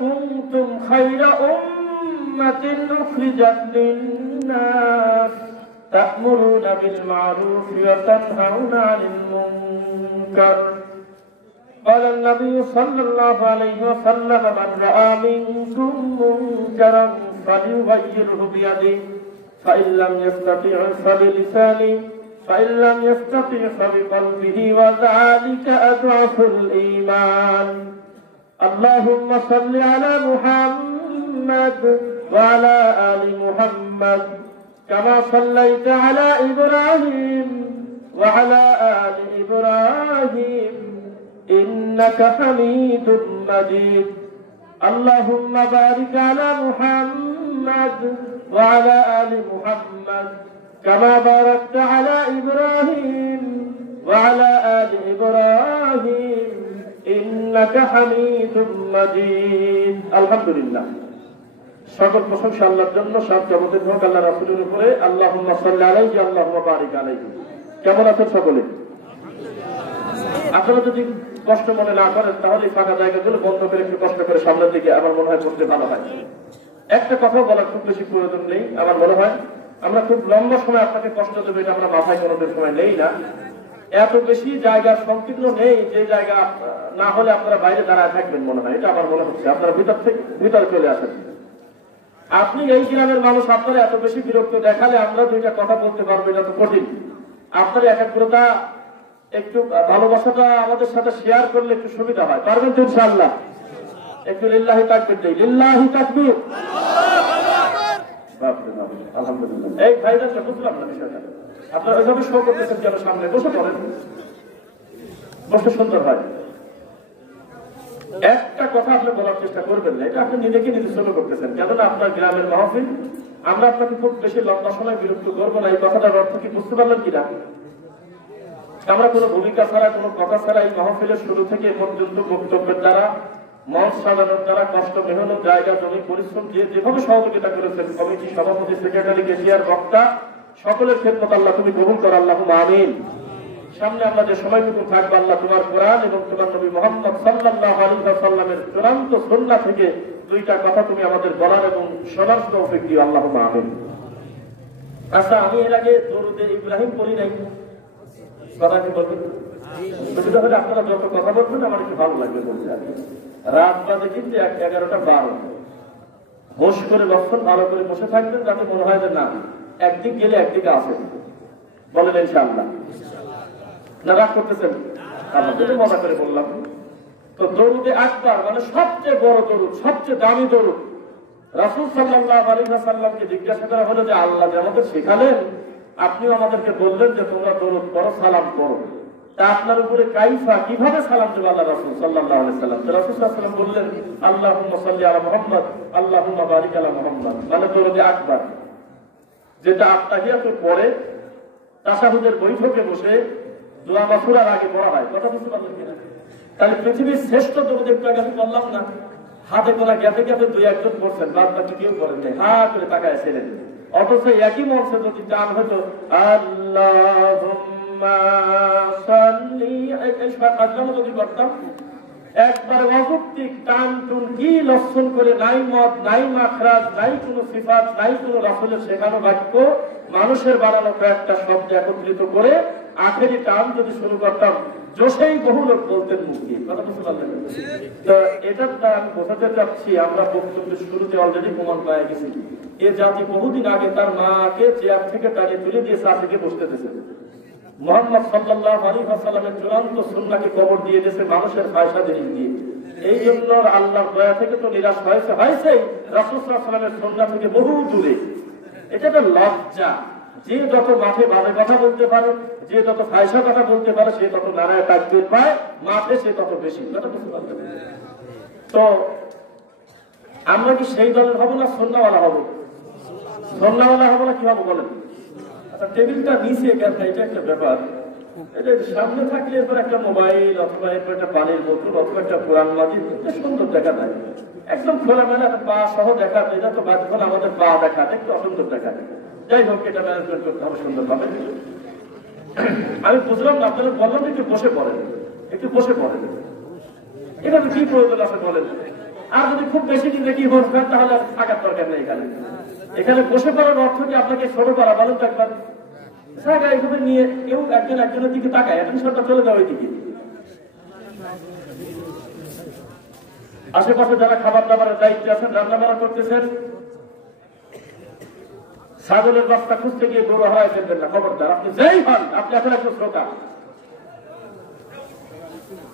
كنتم خير أمة أخرجت للناس تأمرون بالمعروف وتنهون عن المنكر قال النبي صلى الله عليه وسلم من رأى منكم منكرا فليغيره بيده فإن لم يستطع فبلسانه فإن لم يستطع فبقلبه وذلك أضعف الإيمان اللهم صل على محمد وعلى آل محمد كما صليت على إبراهيم وعلى آل إبراهيم إنك حميد مجيد اللهم بارك على محمد وعلى آل محمد كما باركت على إبراهيم وعلى آل إبراهيم إنك حميد مجيد الحمد لله সকল প্রশংসা আল্লাহর জন্য, সব জগতের হোক আল্লাহ রাসূলের উপরে। আল্লাহুম্মা সাল্লি আলাইহি আল্লাহুম্মা বারিক আলাইহি। কেমন আছেন সকলে? আপনারা যদি কষ্ট মনে না করেন তাহলে ফাঁকা জায়গাগুলো বন্ধ করে একটু কষ্ট করে সামনের দিকে আমার মনে হয় বলতে ভালো হয়। একটা কথা বলার খুব বেশি প্রয়োজন নেই। আমার মনে হয় আমরা খুব লম্বা সময় আপনাকে কষ্ট দেবো এটা আমরা মাথায় কোনোদিন সময় নেই না। এত বেশি জায়গা সংকীর্ণ নেই যে জায়গা না হলে আপনারা বাইরে দাঁড়ায় থাকবেন মনে হয়, এটা আমার মনে হচ্ছে। আপনারা ভিতরে চলে আসেন। আপনি এই গ্রামের মানুষ, আপনারা এত বেশি বিরক্ত দেখালে আমরা দুইটা কথা বলতে পারবো এটা তো কঠিন। আপনার একাগ্রতা একটু ভালোবাসাটা আমাদের সাথে শেয়ার করলে একটু সুবিধা হয়। পারবেন তো ইনশাআল্লাহ? একটু লিল্লাহি তাকবীর দেই, লিল্লাহি তাকবীর। আলহামদুলিল্লাহ। এই ভাইরা বুঝলাম না বিষয়টা, আপনারা ওইভাবে শো করতেছেন যেন সামনে বসে পড়েন, বসে সুন্দর হয়। একটা কথা আপনি বলার চেষ্টা করবেন না, এটা আপনি নিজেকে নিজে ছোট করতেছেন। কেননা আপনার গ্রামের মাহফিল, আমরা আপনাকে খুব বেশি লম্বা সময় বিরক্ত করবো না। এই কথাটার অর্থ কি বুঝতে পারলেন কিনা? আমরা কোনো ভূমিকা ছাড়া, কোনো কথা ছাড়া এই মাহফিলের শুরু থেকে পর্যন্ত বক্তব্যের দ্বারা, মঞ্চ সাজানোর দ্বারা, কষ্ট মেহনত, জায়গা জমি পরিশ্রম দিয়ে যেভাবে সহযোগিতা করেছেন কমিটি সভাপতি, সেক্রেটারি, কেশিয়ার, বক্তা, সকলের খেদমত আল্লাহ তুমি কবুল করো, আল্লাহুম্মা আমিন। সামনে আমরা যে সময়টুকু থাকবো আল্লাহ তোমার কোরআন এবং তোমার নবী মুহাম্মদ সাল্লাল্লাহু আলাইহি ওয়াসাল্লামের চূড়ান্ত সুন্নাহ থেকে দুইটা কথা তুমি আমাদের বলার এবং শোনার তৌফিক দিও, আল্লাহুম্মা আমিন। আচ্ছা, আমি এর আগে দরুদে ইব্রাহিম পড়ি নাই, কথা কি বলবেন? সুবিধা হলে আপনারা যত কথা বলবেন আমার একটু ভালো লাগবে বলতে। রাত বাজে কিন্তু 11:12, হোশ করে বসবেন, ভালো করে বসে থাকবেন যাতে মনে হয় যে না একদিক গেলে একদিকে আছে। বলেন ইনশাআল্লাহ। না রাগ করতেছেন? আপনাদের মজা করে বললাম। তো দরুদে আকবার মানে সবচেয়ে বড় দরুদ, সবচেয়ে দামি দরুদ। রাসূল সাল্লাল্লাহু আলাইহি ওয়াসাল্লামকে জিজ্ঞাসা করা হলো যে আল্লাহ যে আমাদের শেখালেন, আপনিও আমাদেরকে বললেন যে তোমরা দরুদ পড়ো, সালাম করো, তা আপনার উপরে কাইফা কিভাবে সালাম দেব আল্লাহ রাসূল সাল্লাল্লাহু আলাইহি ওয়াসাল্লাম? তো রাসূল সাল্লাল্লাহু আলাইহি ওয়াসাল্লাম বললেন আল্লাহুম্মা সাল্লি আলা মুহাম্মদ আল্লাহুম্মা বারিক আলা মুহাম্মদ, মানে দরুদে আকবার, যেটা আত্তাহিয়াতুর পরে তাশাহুদের বৈঠকে বসে দোয়া মাসুরার আগে পড়া হয়। কথা বুঝতে পারলেন কিনা? তাহলে পৃথিবীর শ্রেষ্ঠ দরুদ একটু আগে আমি বললাম না, হাতে গোনা গ্যাপে গ্যাপে দুই একজন করছেন, বাদ বাকি কেউ করেন নাই, হা করে তাকায় ছিলেন। অথচ একই মঞ্চে যদি টান হতো আল্লাহুম্মা সাল্লি, এই সাজদাও যদি করতাম, একবার অযৌক্তিক টান টুন কি লক্ষণ করে, নাই মত, নাই মাখরাজ, নাই কোনো সিফাত, নাই কোনো রাসূলের শেখানো বাক্য, মানুষের বানানো কয়েকটা শব্দ একত্রিত করে আখেরি টান যদি শুরু করতাম, জোশেই বহু লোক বলতেন মুক্তি। কথা বুঝতে পারলেন? তো এটার দ্বারা আমি বোঝাতে চাচ্ছি, আমরা বক্তব্যের শুরুতে অলরেডি প্রমাণ পাই গেছি, এ জাতি বহুদিন আগে তার মাকে চেয়ার থেকে টানিয়ে তুলে দিয়ে চা থেকে বসতে দিয়েছে। মুহাম্মদ সাল্লাল্লাহু আলাইহি ওয়াসাল্লামের চূড়ান্ত সুন্নাহকে কবর দিয়ে দিয়েছে মানুষের পয়সা দিয়ে। এই জন্য আল্লাহর দয়া থেকে তো নিরাশ হয়েছে, রাসূল সাল্লাল্লাহু আলাইহি ওয়াসাল্লামের সুন্নাহ থেকে বহু দূরে। এটা একটা লজ্জা। যে যত মাঠে বাজে কথা বলতে পারে, যে যত ফায়সা কথা বলতে পারে, সে তত নারায় তাকবীর পায়, মাঠে সে তত বেশি। কথা বুঝতে পারবেন? তো আমরা কি সেই দলের হবো না সুন্নাহওয়ালা হবো? সুন্নাহওয়ালা হবো না কি হবো বলেন? আচ্ছা, টেবিলটা নিচে গেছে, এটা একটা ব্যাপার। এটা সামনে থাকলে এরপর একটা মোবাইল অথবা এরপর একটা পানির বোতল অথবা একটা কোরআন মাজিদ, সুন্দর দেখা যায়। একদম খোলামেলা পা সহ দেখা, এটা তো বাধ্যতা আমাদের পা দেখা, একটু অসুন্দর দেখা। যাই হোক, এটা ম্যানেজমেন্ট করতে হবে সুন্দরভাবে। আমি বুঝলাম না, আপনারা বললাম একটু বসে পড়েন, একটু বসে পড়েন। এখানে কি প্রয়োজন আছে বলেন? আর যদি খুব বেশি দিন দেখি বসবেন তাহলে থাকার দরকার নেই এখানে। এখানে বসে পড়ার অর্থ কি আপনাকে ছোট করা? বলেন তো একবার। জায়গা এইভাবে নিয়ে কেউ একজনের দিকে তাকায়, অ্যাটেনশনটা চলে যাওয়া ওই দিকে। আশেপাশে যারা খাবার দাবারের দায়িত্বে আছেন, রান্না বান্না করতেছেন, ছাগলের বাচ্চা খুঁজতে গিয়ে গরু হারায় ফেলবেন না, খবরদার। আপনি যেই হন, আপনি এখন একজন শ্রোতা।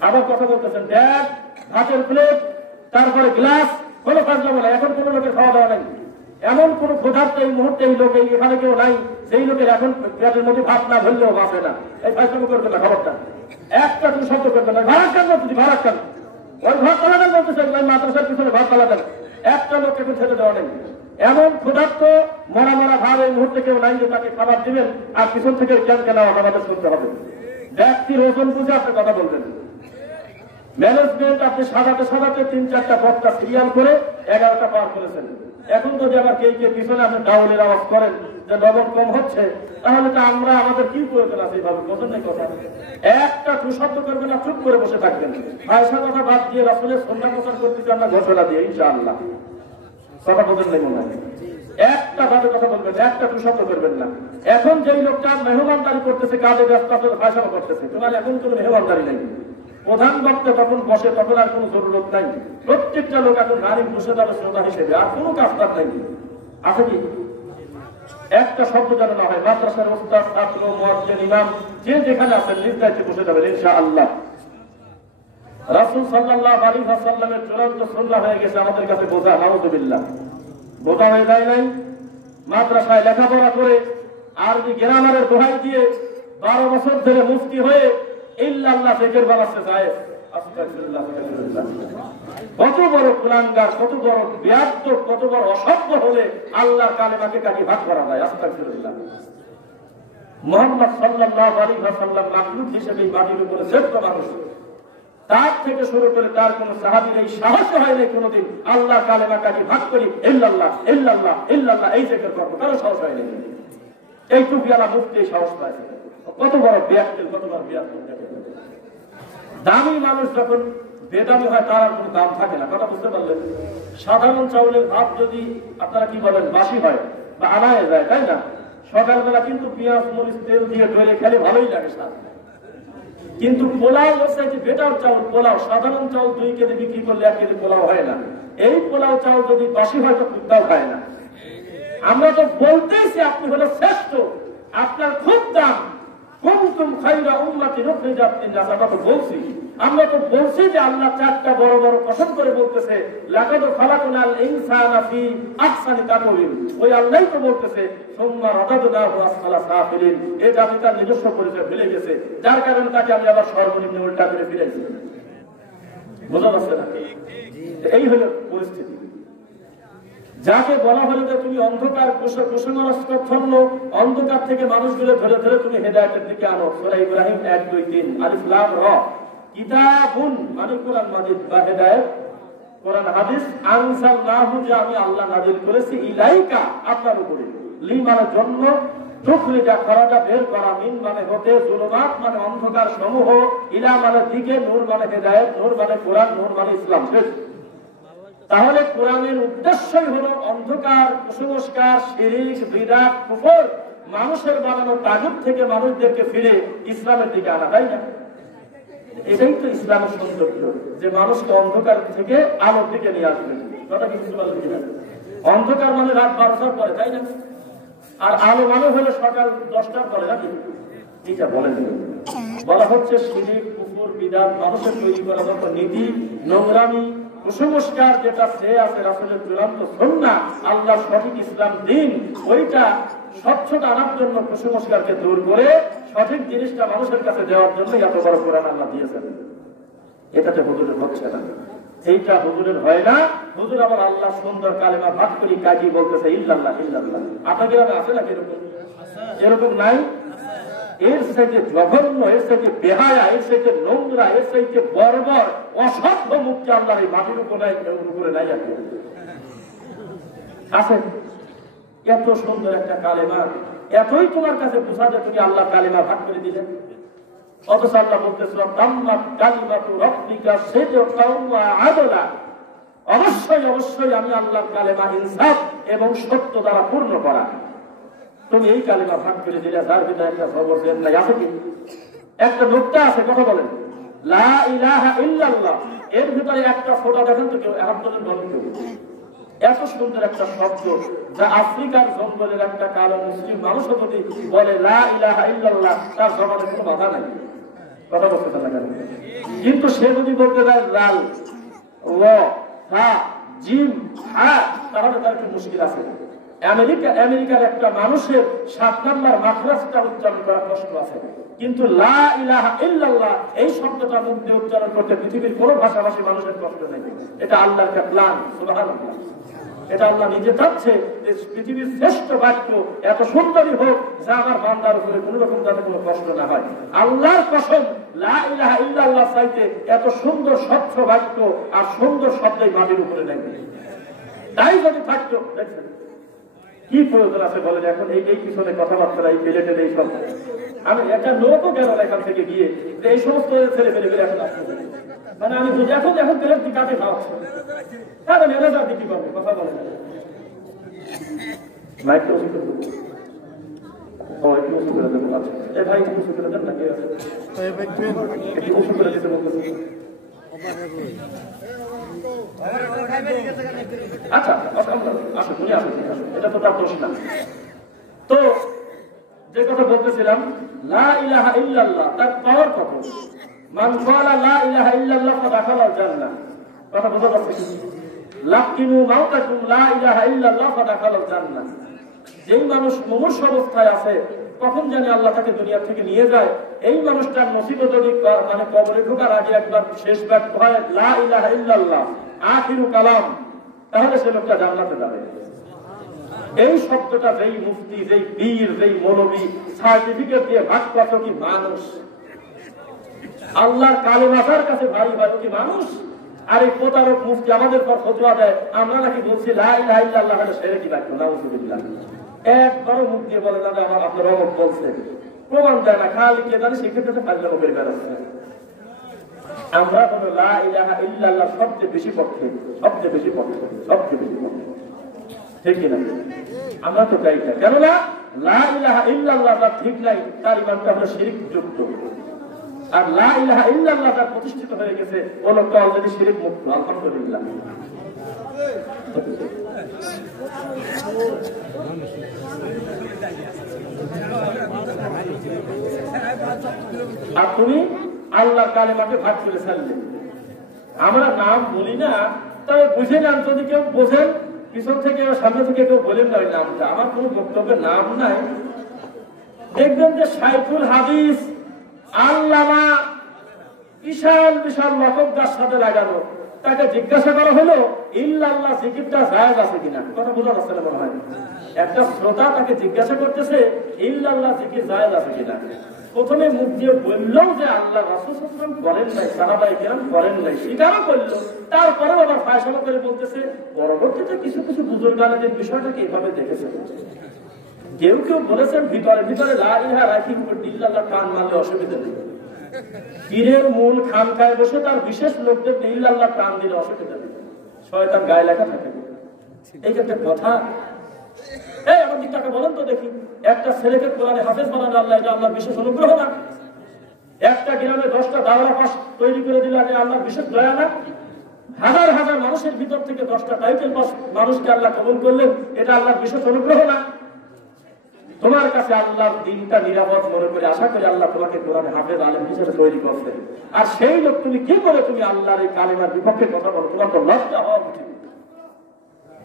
আবার কথা বলতেছেন, ব্যাগ, ভাতের প্লেট, তারপরে গ্লাস, কোনো কাজ যাবো না। এখন কোনো লোকের খাওয়া দাওয়া নেই। এমন কোন ক্ষুধার্ত এই মুহূর্তে এই লোক এখানে কেউ নাই যেই লোকের এখন পেটের মধ্যে ভাত না ধরলেও বাঁচে না। এই ফাইসলামি করবে না, খবরদার। একটা তুমি শব্দ করবে না। ভাড়া কেন বলতেছি, ভাড়া কেন? ওই ঘর পালাতেন বলতেছে, মাদ্রাসার পিছনে ঘর পালাতেন। একটা লোককে কেউ ছেড়ে দেওয়া নেই। এমন ক্ষুধার্ত মরা মরা ভাব এই মুহূর্তে কেউ নাই যে তাকে খাবার দিবেন আর পিছন থেকে জ্ঞান কেনা আমাদের করতে হবে। ব্যক্তির ওজন বুঝে আপনি কথা বলবেন। ম্যানেজমেন্ট আপনি সাজাতে সাজাতে 3-4টা বক্তা সিরিয়াল করে 11টা পার করেছেন। এখন যদি আবার কে পিছনে আপনি ডাউলের আওয়াজ করেন যে লবণ কম হচ্ছে, তাহলে তো আমরা আমাদের কি প্রয়োজন আছে এইভাবে? বোঝেন না কথা। একটা দুঃশব্দ করবেন না, চুপ করে বসে থাকবেন। পয়সা কথা বাদ দিয়ে রাসূলের সুন্নাহ প্রচার করতেছি আমরা ঘোষণা দিয়ে, ইনশাআল্লাহ। কথা বোঝেন না মনে হয়? একটা ভাবে কথা বলবেন, একটা দুঃশব্দ করবেন না। এখন যেই লোকটা মেহমানদারি করতেছে, কাজে ব্যস্ত, পয়সা করতেছে, তোমার এখন কোনো মেহমানদারি নেই। প্রধান বক্তা যখন বসে তখন আর কোনো জরুরত নাই। প্রত্যেকটা লোক এখন গাড়ি বসে যাবে শ্রোতা হিসেবে, আর কোনো কাজ তার নেই। আছে কি? একটা শব্দ যেন না হয়। মাদ্রাসার ওস্তাদ, ছাত্র, মুয়াজ্জিন, ইমাম যে যেখানে আছেন নিজ দায়িত্বে বসে যাবেন, ইনশাআল্লাহ। রাসূল সাল্লাল্লাহু আলাইহি ওয়াসাল্লামের চূড়ান্ত সুন্নাহ হয়ে গেছে আমাদের কাছে বোঝা। নাউযুবিল্লাহ, বোঝা হয়ে যায় নাই। মাদ্রাসায় লেখাপড়া করে আরবি গ্রামারের দোহাই দিয়ে 12 বছর ধরে মুফতি হয়ে ইল্লাল্লাহ জিকির বানাচ্ছে যায়। আস্তাগফিরুল্লাহ, আস্তাগফিরুল্লাহ। কত বড় কুলাঙ্গার, কত বড় বেয়াদব, কত বড় অসভ্য হলে আল্লাহর কালেমাকে কাটি ভাগ করা যায়। আস্তাগফিরুল্লাহ। মুহাম্মদ সাল্লাল্লাহু আলাইহি ওয়াসাল্লাম মাখলুক হিসেবে মাটির উপরে শ্রেষ্ঠ মানুষ। তার থেকে শুরু করে তার কোন সাহাবীর এই সাহস হয় নাই কোনদিন আল্লাহর কালেমা কাটি ভাগ করি ইল্লাল্লাহ ইল্লাল্লাহ ইল্লাল্লাহ এই জিকির করব, কারো সাহস হয় নাই। এই টুপিওয়ালা মুফতি সাহস পায়। কত বড় বেয়াদব, কত বড় বেয়াদব। দামি মানুষ যখন বেদামি হয় তার আর কোনো দাম থাকে না। কথা বুঝতে পারলেন? সাধারণ চাউলের ভাত যদি আপনারা কি বলেন বাসি হয় বা আনায় যায়, তাই না? সকালবেলা কিন্তু পেঁয়াজ মরিচ তেল দিয়ে ঢেলে খেলে ভালোই লাগে স্বাদ। কিন্তু পোলাও হচ্ছে বেটার চাউল, পোলাও সাধারণ চাউল 2 কেজি বিক্রি করলে 1 কেজি পোলাও হয় না। এই পোলাও চাউল যদি বাসি হয় তো কুত্তাও খায় না। আমরা তো বলতেছি আপনি হলো শ্রেষ্ঠ, আপনার খুব দাম। কুনতুম খায়রা উম্মাতিন উখরিজাত লিন-নাস, আমরা তো বলছি। আমরা তো বলছি যে আল্লাহ 4টা বড় বড় কসম করে বলতেছে, লাকাদ খালাকনাল ইনসানা ফি আহসানি তাকওয়িম। ওই আল্লাহই তো বলতেছে সুম্মা রাদাদনাহু আসফালা সাফিলিন। এই জাতি তার নিজস্ব পরিচয় ভুলে গেছে, যার কারণে তাকে আমি আবার সর্বনিম্ন উল্টা করে ফিরেছি। বোঝা যাচ্ছে না? এই হলো পরিস্থিতি। যাকে বলা হলো যে তুমি অন্ধকার কুসংস্কারাচ্ছন্ন অন্ধকার থেকে মানুষগুলো ধরে ধরে তুমি হেদায়েতের দিকে আনো। সূরা ইব্রাহিম 1-2-3 আলিফ লাম র। কিতাবুন মানে কোরআন মাজিদ বা হেদায়েত, কোরআন হাদিস। আনসালনাহু, যে আমি আল্লাহ নাযিল করেছি, ইলাইকা আপনার উপরে। লি মানে জন্য, তুখরিজা খরাজা বের করা, মিন মানে হতে, যুলুমাত মানে অন্ধকার সমূহ, ইলা মানে দিকে, নূর মানে হেদায়েত, নূর মানে কোরআন, নূর মানে ইসলাম। শেষ। তাহলে কোরআনের উদ্দেশ্যই হলো অন্ধকার, কুসংস্কার, শিরক, বিদআত, কুফর, মানুষের বানানো তাগুত থেকে মানুষদেরকে ফিরে ইসলামের দিকে আনা, তাই না? এটাই তো ইসলামের সৌন্দর্য, যে মানুষকে অন্ধকার থেকে আলোর দিকে নিয়ে আসবে। কথা কি বুঝতে পারলেন কিনা? অন্ধকার মানে রাত 12টার পরে, তাই না? আর আলো মানে হলো সকাল 10টার পরে, নাকি? এটা বলেন। বলা হচ্ছে শিরক, কুফর, বিদআত, মানুষের তৈরি করা যত নীতি, নোংরামি, কুসংস্কার যেটা সে আছে রাসূলের চূড়ান্ত সুন্নাহ, আল্লাহর সঠিক ইসলাম দিন, ওইটা স্বচ্ছতা আনার জন্য কুসংস্কারকে দূর করে সঠিক জিনিসটা মানুষের কাছে দেওয়ার জন্য এত বড় কোরআন আল্লাহ দিয়েছেন। এটাতে হুজুরের হচ্ছে না, এইটা হুজুরের হয় না। হুজুর আবার আল্লাহ সুন্দর কালেমা ভাগ করি কাজী বলতেছে ইল্লাল্লাহ ইল্লাল্লাহ। আপনাদের আছে না এরকম? এরকম নাই? এর সাথে জঘন্য, এর সাথে বেহায়া, এর সাথে নোংরা, এর সাথে বর্বর অসভ্য মুক্তি আল্লাহর এই মাটির উপরে নাই আছে। এত সুন্দর একটা কালেমা, এতই তোমার কাছে বোঝা যে তুমি আল্লাহ কালেমা ভাগ করে দিলেন। অথচ আল্লাহ বলতেছিল তাম্মাত কালিমাতু রাব্বিকা সিদকাও ওয়া আদলা। অবশ্য অবশ্যই আমি আল্লাহর কালেমা ইনসাফ এবং সত্য দ্বারা পূর্ণ করা। তুমি এই কালেমা ভাগ করে দিলে যার ভিতরে একটা সর্বশেষ নাই আছে কি? একটা নোকটা আছে, কথা বলেন, লা ইলাহা ইল্লাল্লাহ, এর ভিতরে একটা ফোঁটা দেখেন তো কেউ আপনাদের বলেন কেউ? এত সুন্দর একটা শব্দ, যা আফ্রিকার জঙ্গলের একটা কালো মুসলিম মানুষ যদি বলে লা ইলাহা ইল্লাল্লাহ, তার জবানে কোনো বাধা নাই, কথা বলতে পারে না। কিন্তু সে যদি বলতে পারে লাল ল হা জিম হা, তাহলে তার একটু মুশকিল আছে। আমেরিকার একটা মানুষের 7 নাম্বার মাখরাজটা উচ্চারণ করা কষ্ট আছে, কিন্তু লা ইলাহা ইল্লাল্লাহ এই শব্দটা মুখ দিয়ে উচ্চারণ করতে পৃথিবীর কোনো ভাষাভাষী মানুষের কষ্ট নেই। এটা আল্লাহর একটা প্ল্যান, সুবহানাল্লাহ। এটা আল্লাহ নিজে চাচ্ছে যে পৃথিবীর শ্রেষ্ঠ বাক্য এত সুন্দরই হোক যা আমার বান্দার উপরে কোন রকম যাতে কোনো কষ্ট না হয়। আল্লাহর কসম, লা ইলাহা ইল্লাল্লাহ চাইতে এত সুন্দর স্বচ্ছ বাক্য আর সুন্দর শব্দই মাটির উপরে নেই। তাই যদি থাকতো, দেখছেন কি প্রয়োজন আছে বলেন এখন এই পিছনে কথাবার্তা, এই প্লেটের এই সব। আমি একটা লোকও গেল এখান থেকে গিয়ে এই সমস্ত ছেলে ফেলে এখন আসতে, মানে আমি বুঝি এখন প্লেট কাটে খাওয়াচ্ছে, তাহলে ম্যানেজার দিয়ে কি করবে? কথা বলে না। আচ্ছা আসো, তুমি আসো, এটা তো তার দোষ না। তো যে কথা বলতেছিলাম, লা ইলাহা ইল্লাল্লাহ তার পাওয়ার কত? মান ক্বালা লা ইলাহা ইল্লাল্লাহ ফাদাখালাল জান্নাহ, কথা বোঝা যাচ্ছে? লাকিনু মাউতাকুম লা ইলাহা ইল্লাল্লাহ ফাদাখালাল জান্নাহ। যেই মানুষ মুমূর্ষ অবস্থায় আছে, কখন জানি আল্লাহ তাকে দুনিয়া থেকে নিয়ে যায়, এই মানুষটার নসিব যদি মানে কবরে ঢোকার আগে একবার শেষবার হয় লা ইলাহা ইল্লাল্লাহ আখিরু কালাম, তাহলে সে লোকটা জান্নাতে যাবে। এই শব্দটা যেই মুফতি, যেই পীর, যেই মৌলবী সার্টিফিকেট দিয়ে ভাগ কত কি মানুষ, আল্লাহর কালেমার কাছে ভারী ভারী কি মানুষ। আর এই প্রতারক মুফতি আমাদের পর ফতোয়া দেয়, আমরা নাকি বলছি লা ইলাহা ইল্লাল্লাহ হলো শিরকি বাক্য, নাউযুবিল্লাহ। একবারও মুখ দিয়ে বলে না যে আমার আপনার রব বলছে, প্রমাণ দেয় না, খালি কে জানে সেক্ষেত্রে ফাজলামো করে বেড়াচ্ছে। আমরা বলো লা ইলাহা ইল্লাল্লাহ সবচেয়ে বেশি পক্ষে, সবচেয়ে বেশি পক্ষে, সবচেয়ে বেশি পক্ষে, ঠিক কিনা? আমরা তো তাই না, কেননা লা ইলাহা ইল্লাল্লাহ যা ঠিক নাই তার ইমানটা আমরা শিরক যুক্ত, আর লা ইলাহা ইল্লাল্লাহ যা প্রতিষ্ঠিত হয়ে গেছে ও লোকটা অলরেডি শিরক মুক্ত, আলহামদুলিল্লাহ। আর তুমি আল্লাহর কালেমাকে ভাগ করে ছাড়লে, আমরা নাম বলি না, তবে বুঝে নাম যদি কেউ বোঝেন, পিছন থেকে সামনে থেকে কেউ বলেন না ওই নামটা, আমার কোন বক্তব্যের নাম নাই। দেখবেন যে শাইখুল হাদিস আল্লামা বিশাল বিশাল লকবদার সাথে লাগানো, তাকে জিজ্ঞাসা করা হলো ইল্লাল্লাহ জিকিরটা জায়েজ আছে কিনা, কথা বোঝা যাচ্ছে না মনে হয়। একটা শ্রোতা তাকে জিজ্ঞাসা করতেছে ইল্লাল্লাহ জিকির জায়েজ আছে কিনা। প্রথমে মুখ দিয়ে বললেও যে আল্লাহ রাসূল সাল্লাল্লাহু আলাইহি ওয়াসাল্লাম করেন নাই, সাহাবায়ে কেরাম করেন নাই, স্বীকারও করলো, তারপরেও আবার ফায়সালা করে বলতেছে পরবর্তীতে কিছু কিছু বুজুর্গানদের বিষয়টাকে এইভাবে দেখেছে। কেউ কেউ বলেছেন ভিতরে ভিতরে লা ইলাহা রাখি ইল্লাল্লাহ কান মারলে অসুবিধা নেই, পীরের মূল খানকায় বসে তার বিশেষ লোকদের ইল্লাল্লাহ প্রাণ দিলে অসুবিধা নেই, শয়তান গায়ে লেখা থাকে। এই একটা কথা। এই আমার দিকটাকে বলেন তো দেখি, একটা ছেলেকে কোরআনে হাফেজ বানানো আল্লাহ, এটা আল্লাহর বিশেষ অনুগ্রহ না? একটা গ্রামে 10টা দাওরা পাস তৈরি করে দিল যে আল্লাহর বিশেষ দয়া না? হাজার হাজার মানুষের ভিতর থেকে 10টা টাইটেল পাস মানুষকে আল্লাহ কবুল করলেন, এটা আল্লাহর বিশেষ অনুগ্রহ না? তোমার কাছে আল্লাহর দিনটা নিরাপদ মনে করে আশা করি আল্লাহ তোমাকে কোরআনে হাফেজ আলেম হিসেবে তৈরি করছে। আর সেই লোক তুমি কি করে তুমি আল্লাহর এই কালেমার বিপক্ষে কথা বলো? তোমার তো লজ্জা হওয়া উচিত।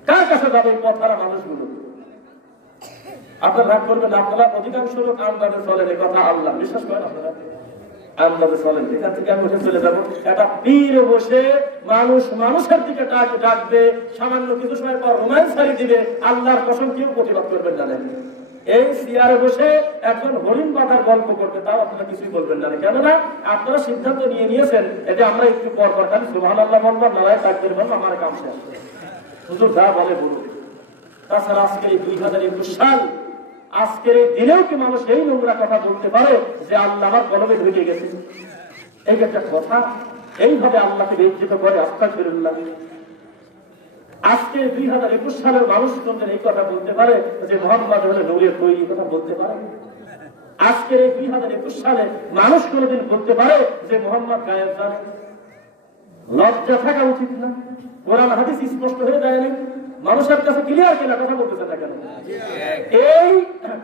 কার কাছে যাবে এই পথহারা মানুষগুলো? আপনার রাগ করবেন, আপনারা অধিকাংশ লোক আমদাদে চলেন, এই কথা আল্লাহ বিশ্বাস করেন, আপনারা আমদাদে চলেন। এখান থেকে আমি উঠে চলে যাবো, একটা পীর বসে মানুষ মানুষের দিকে ডাকবে, সামান্য কিছু সময় পর রোম্যান্স ছাড়ি দিবে, আল্লাহর কসম কেউ প্রতিবাদ করবেন না। এই চেয়ারে বসে একজন হরিণ বাঁধার গল্প করবে, তাও আপনারা কিছুই বলবেন না, কেননা আপনারা সিদ্ধান্ত নিয়ে নিয়েছেন যে আমরা একটু পর পর খালি সুবহানাল্লাহ বলবো, নারায়ে তাকবীর বলবো, আমার কাম শেষ, হুজুর যা বলে বলুন। তাছাড়া আজকের এই 2021 সাল, আজকের এই দিনেও কি মানুষ এই নোংরা কথা বলতে পারে যে আল্লাহ আমার কলমে ঢুকে গেছে? এই একটা কথা। এইভাবে আল্লাহকে বিচ্যুত করে আস্তাগফিরুল্লাহ। আজকে 2021 সালের মানুষ কোনদিন এই কথা বলতে পারে যে মোহাম্মদ হলে নূরের তৈরি, কথা বলতে পারে? আজকের এই 2021 সালে মানুষ কোনদিন বলতে পারে যে মোহাম্মদ গায়েব জানে? লজ্জা থাকা উচিত না? কোরআন হাদিস স্পষ্ট হয়ে যায় না? মানুষের কাছে ক্লিয়ার কিনা কথা বলতেছে না কেন? এই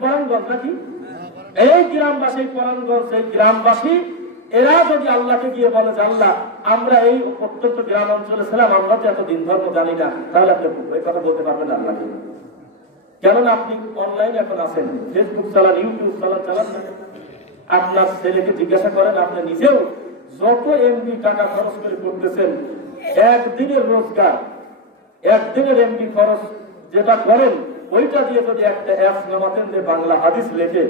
কোরআনগঞ্জ নাকি এই গ্রামবাসী, কোরআনগঞ্জ এই গ্রামবাসী, এরা যদি আল্লাহকে গিয়ে বলে যে আল্লাহ আমরা এই অত্যন্ত গ্রাম অঞ্চলে ছিলাম, আমরা তো এত দিন ধর্ম জানি না, তাহলে আপনি এই কথা বলতে পারবেন না আল্লাহকে? কেননা আপনি অনলাইনে এখন আছেন, ফেসবুক চালান, ইউটিউব চালান, আপনার ছেলেকে জিজ্ঞাসা করেন, আপনি নিজেও যত এমবি টাকা খরচ করে করতেছেন, একদিনের রোজগার, একদিনের এমবি খরচ যেটা করেন, ওইটা দিয়ে যদি একটা অ্যাপ নামাতেন যে বাংলা হাদিস লেখে,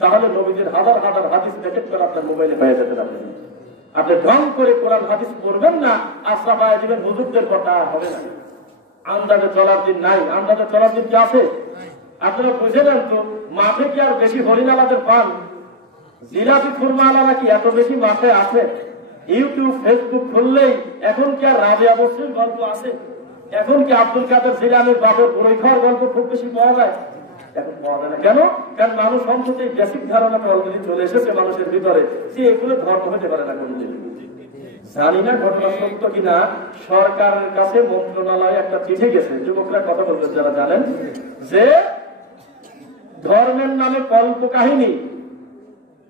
তাহলে নবীদের হাজার হাজার হাদিস লেখে করে আপনার মোবাইলে পেয়ে যেতে পারবেন। আপনি ঢং করে কোরআন হাদিস পড়বেন না, আশা পায় দিবেন, হুজুরদের কথা হবে না। আন্দাজে চলার দিন নাই, আন্দাজে চলার দিন কি আছে? আপনারা বুঝে নেন তো, মাঠে কি আর বেশি হরিণালাদের পান? জিলাপি খুরমালারা কি এত বেশি মাঠে আছে? ইউটিউব ফেসবুক খুললেই এখন কি আর রাবিয়া বস্তির গল্প আছে? এখন কি আব্দুল কাদের জিলানির বাপের বই খাওয়ার গল্প খুব বেশি পাওয়া যায়? এখন পাওয়া যায় না। কেন? কারণ মানুষ অন্তত এই বেসিক ধারণাটা অলরেডি চলে এসেছে মানুষের ভিতরে যে এগুলো ধর্ম হতে পারে না কোনদিন। জানি না ঘটনা সত্য কিনা, সরকারের কাছে মন্ত্রণালয়ে একটা চিঠি গেছে, যুবকরা কথা বলতে যারা জানেন, যে ধর্মের নামে কল্প কাহিনী,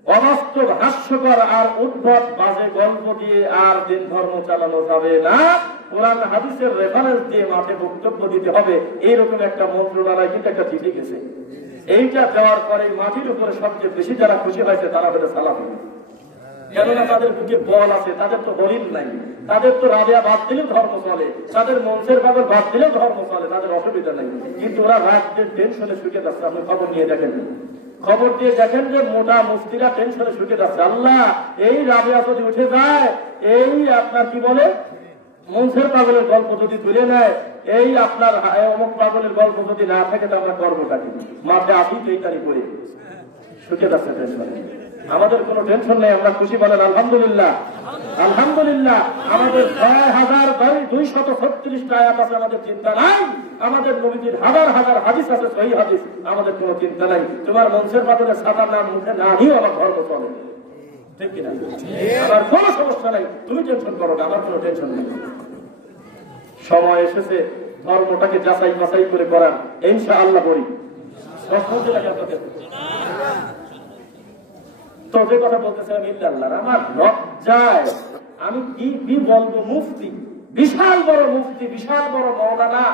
অবাস্তব হাস্যকর আর উদ্ভট বাজে গল্প দিয়ে আর দিন ধর্ম চালানো যাবে না, কোরআন হাদিসের রেফারেন্স দিয়ে মাঠে বক্তব্য দিতে হবে, এইরকম একটা মন্ত্রণালয় কিন্তু একটা চিঠি গেছে। এইটা দেওয়ার পরে মাটির উপরে সবচেয়ে বেশি যারা খুশি হয়েছে তারা হলো সালাফি। কেননা তাদের বুকে বল আছে, তাদের তো হরিণ নাই, তাদের তো রাবিয়া বাদ দিলেও ধর্ম চলে, তাদের মঞ্চের বাবার বাদ দিলেও ধর্ম চলে, তাদের অসুবিধা নেই। কিন্তু ওরা রাত দিন টেনশনে শুকে যাচ্ছে। আপনি খবর নিয়ে দেখেন, খবর দিয়ে দেখেন যে মোটা মুফতিরা টেনশনে শুকে যাচ্ছে। আল্লাহ, এই রাবিয়া যদি উঠে যায়, এই আপনার কি বলে মঞ্চের পাগলের গল্প যদি তুলে নেয়, এই আপনার অমুক পাগলের গল্প যদি না থাকে, তো আমরা করবোটা কি? মাঠে আসি এইটারই করে শুকে যাচ্ছে টেনশনে। আমাদের কোনো টেনশন নেই, আমরা খুশি বলেন আলহামদুলিল্লাহ। আলহামদুলিল্লাহ, আমাদের ৬,২৩৬টা আয়াত আছে, আমাদের চিন্তা নাই। আমাদের নবীজির হাজার হাজার হাদিস আছে, সহিহ হাদিস, আমাদের কোনো চিন্তা নাই। তোমার মঞ্চের পাগলের সাদা নাম মুখে না নিয়েও আমার ধর্ম চলে, ঠিক কিনা? আমার কোনো সমস্যা নাই, তুমি টেনশন করো না, আমার কোনো টেনশন নেই। সময় এসেছে ধর্মটাকে যাচাই বাছাই করে করার, ইনশাআল্লাহ করি। তো যে কথা বলতেছিলাম, ইল্লাল্লাহ, আমার লজ্জায় আমি কি বলবো, মুফতি, বিশাল বড় মুফতি, বিশাল বড় মাওলানা,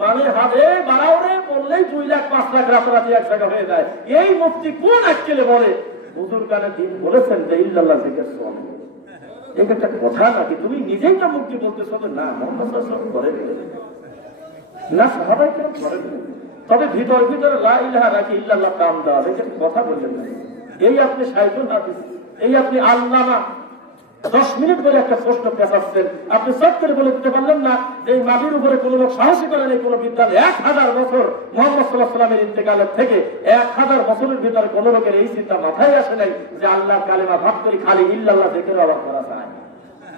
মানে হাতে বাড়াওরে বললেই 2 লাখ 5 লাখ রাতারাতি এক জায়গা হয়ে যায়। এই মুফতি কোন আজকেলে বলে হুজুর কানে দিন বলেছেন যে ইল্লাল্লাহ জিকির করো, এটা একটা কথা নাকি? তুমি নিজেই না মুক্তি বলতেছো না, মুহাম্মদ সাল্লাল্লাহু আলাইহি ওয়াসাল্লাম করেন না, সাহাবায়ে কেরাম করেন, তবে ভিতর ভিতরে লা ইলাহা রাখি ইল্লাল্লাহ কাম দেওয়া, এটা কথা বললেন না। এই আপনি শাইখুল হাদিস, এই আপনি আল্লামা, 10 মিনিট ধরে একটা প্রশ্ন পেছাচ্ছেন, আপনি সব করে বলে দিতে পারলেন না যে এই মাটির উপরে কোন লোক সাহসী করেন এই কোন বিদ্যালয় 1000 বছর মুহাম্মদ সাল্লাল্লাহু আলাইহি ওয়াসাল্লামের ইন্তেকালের থেকে 1000 বছরের ভিতরে কোন লোকের এই চিন্তা মাথায় আসে নাই যে আল্লাহর কালেমা ভাগ করে খালি ইল্লাল্লাহ জিকির আবার করা যায়।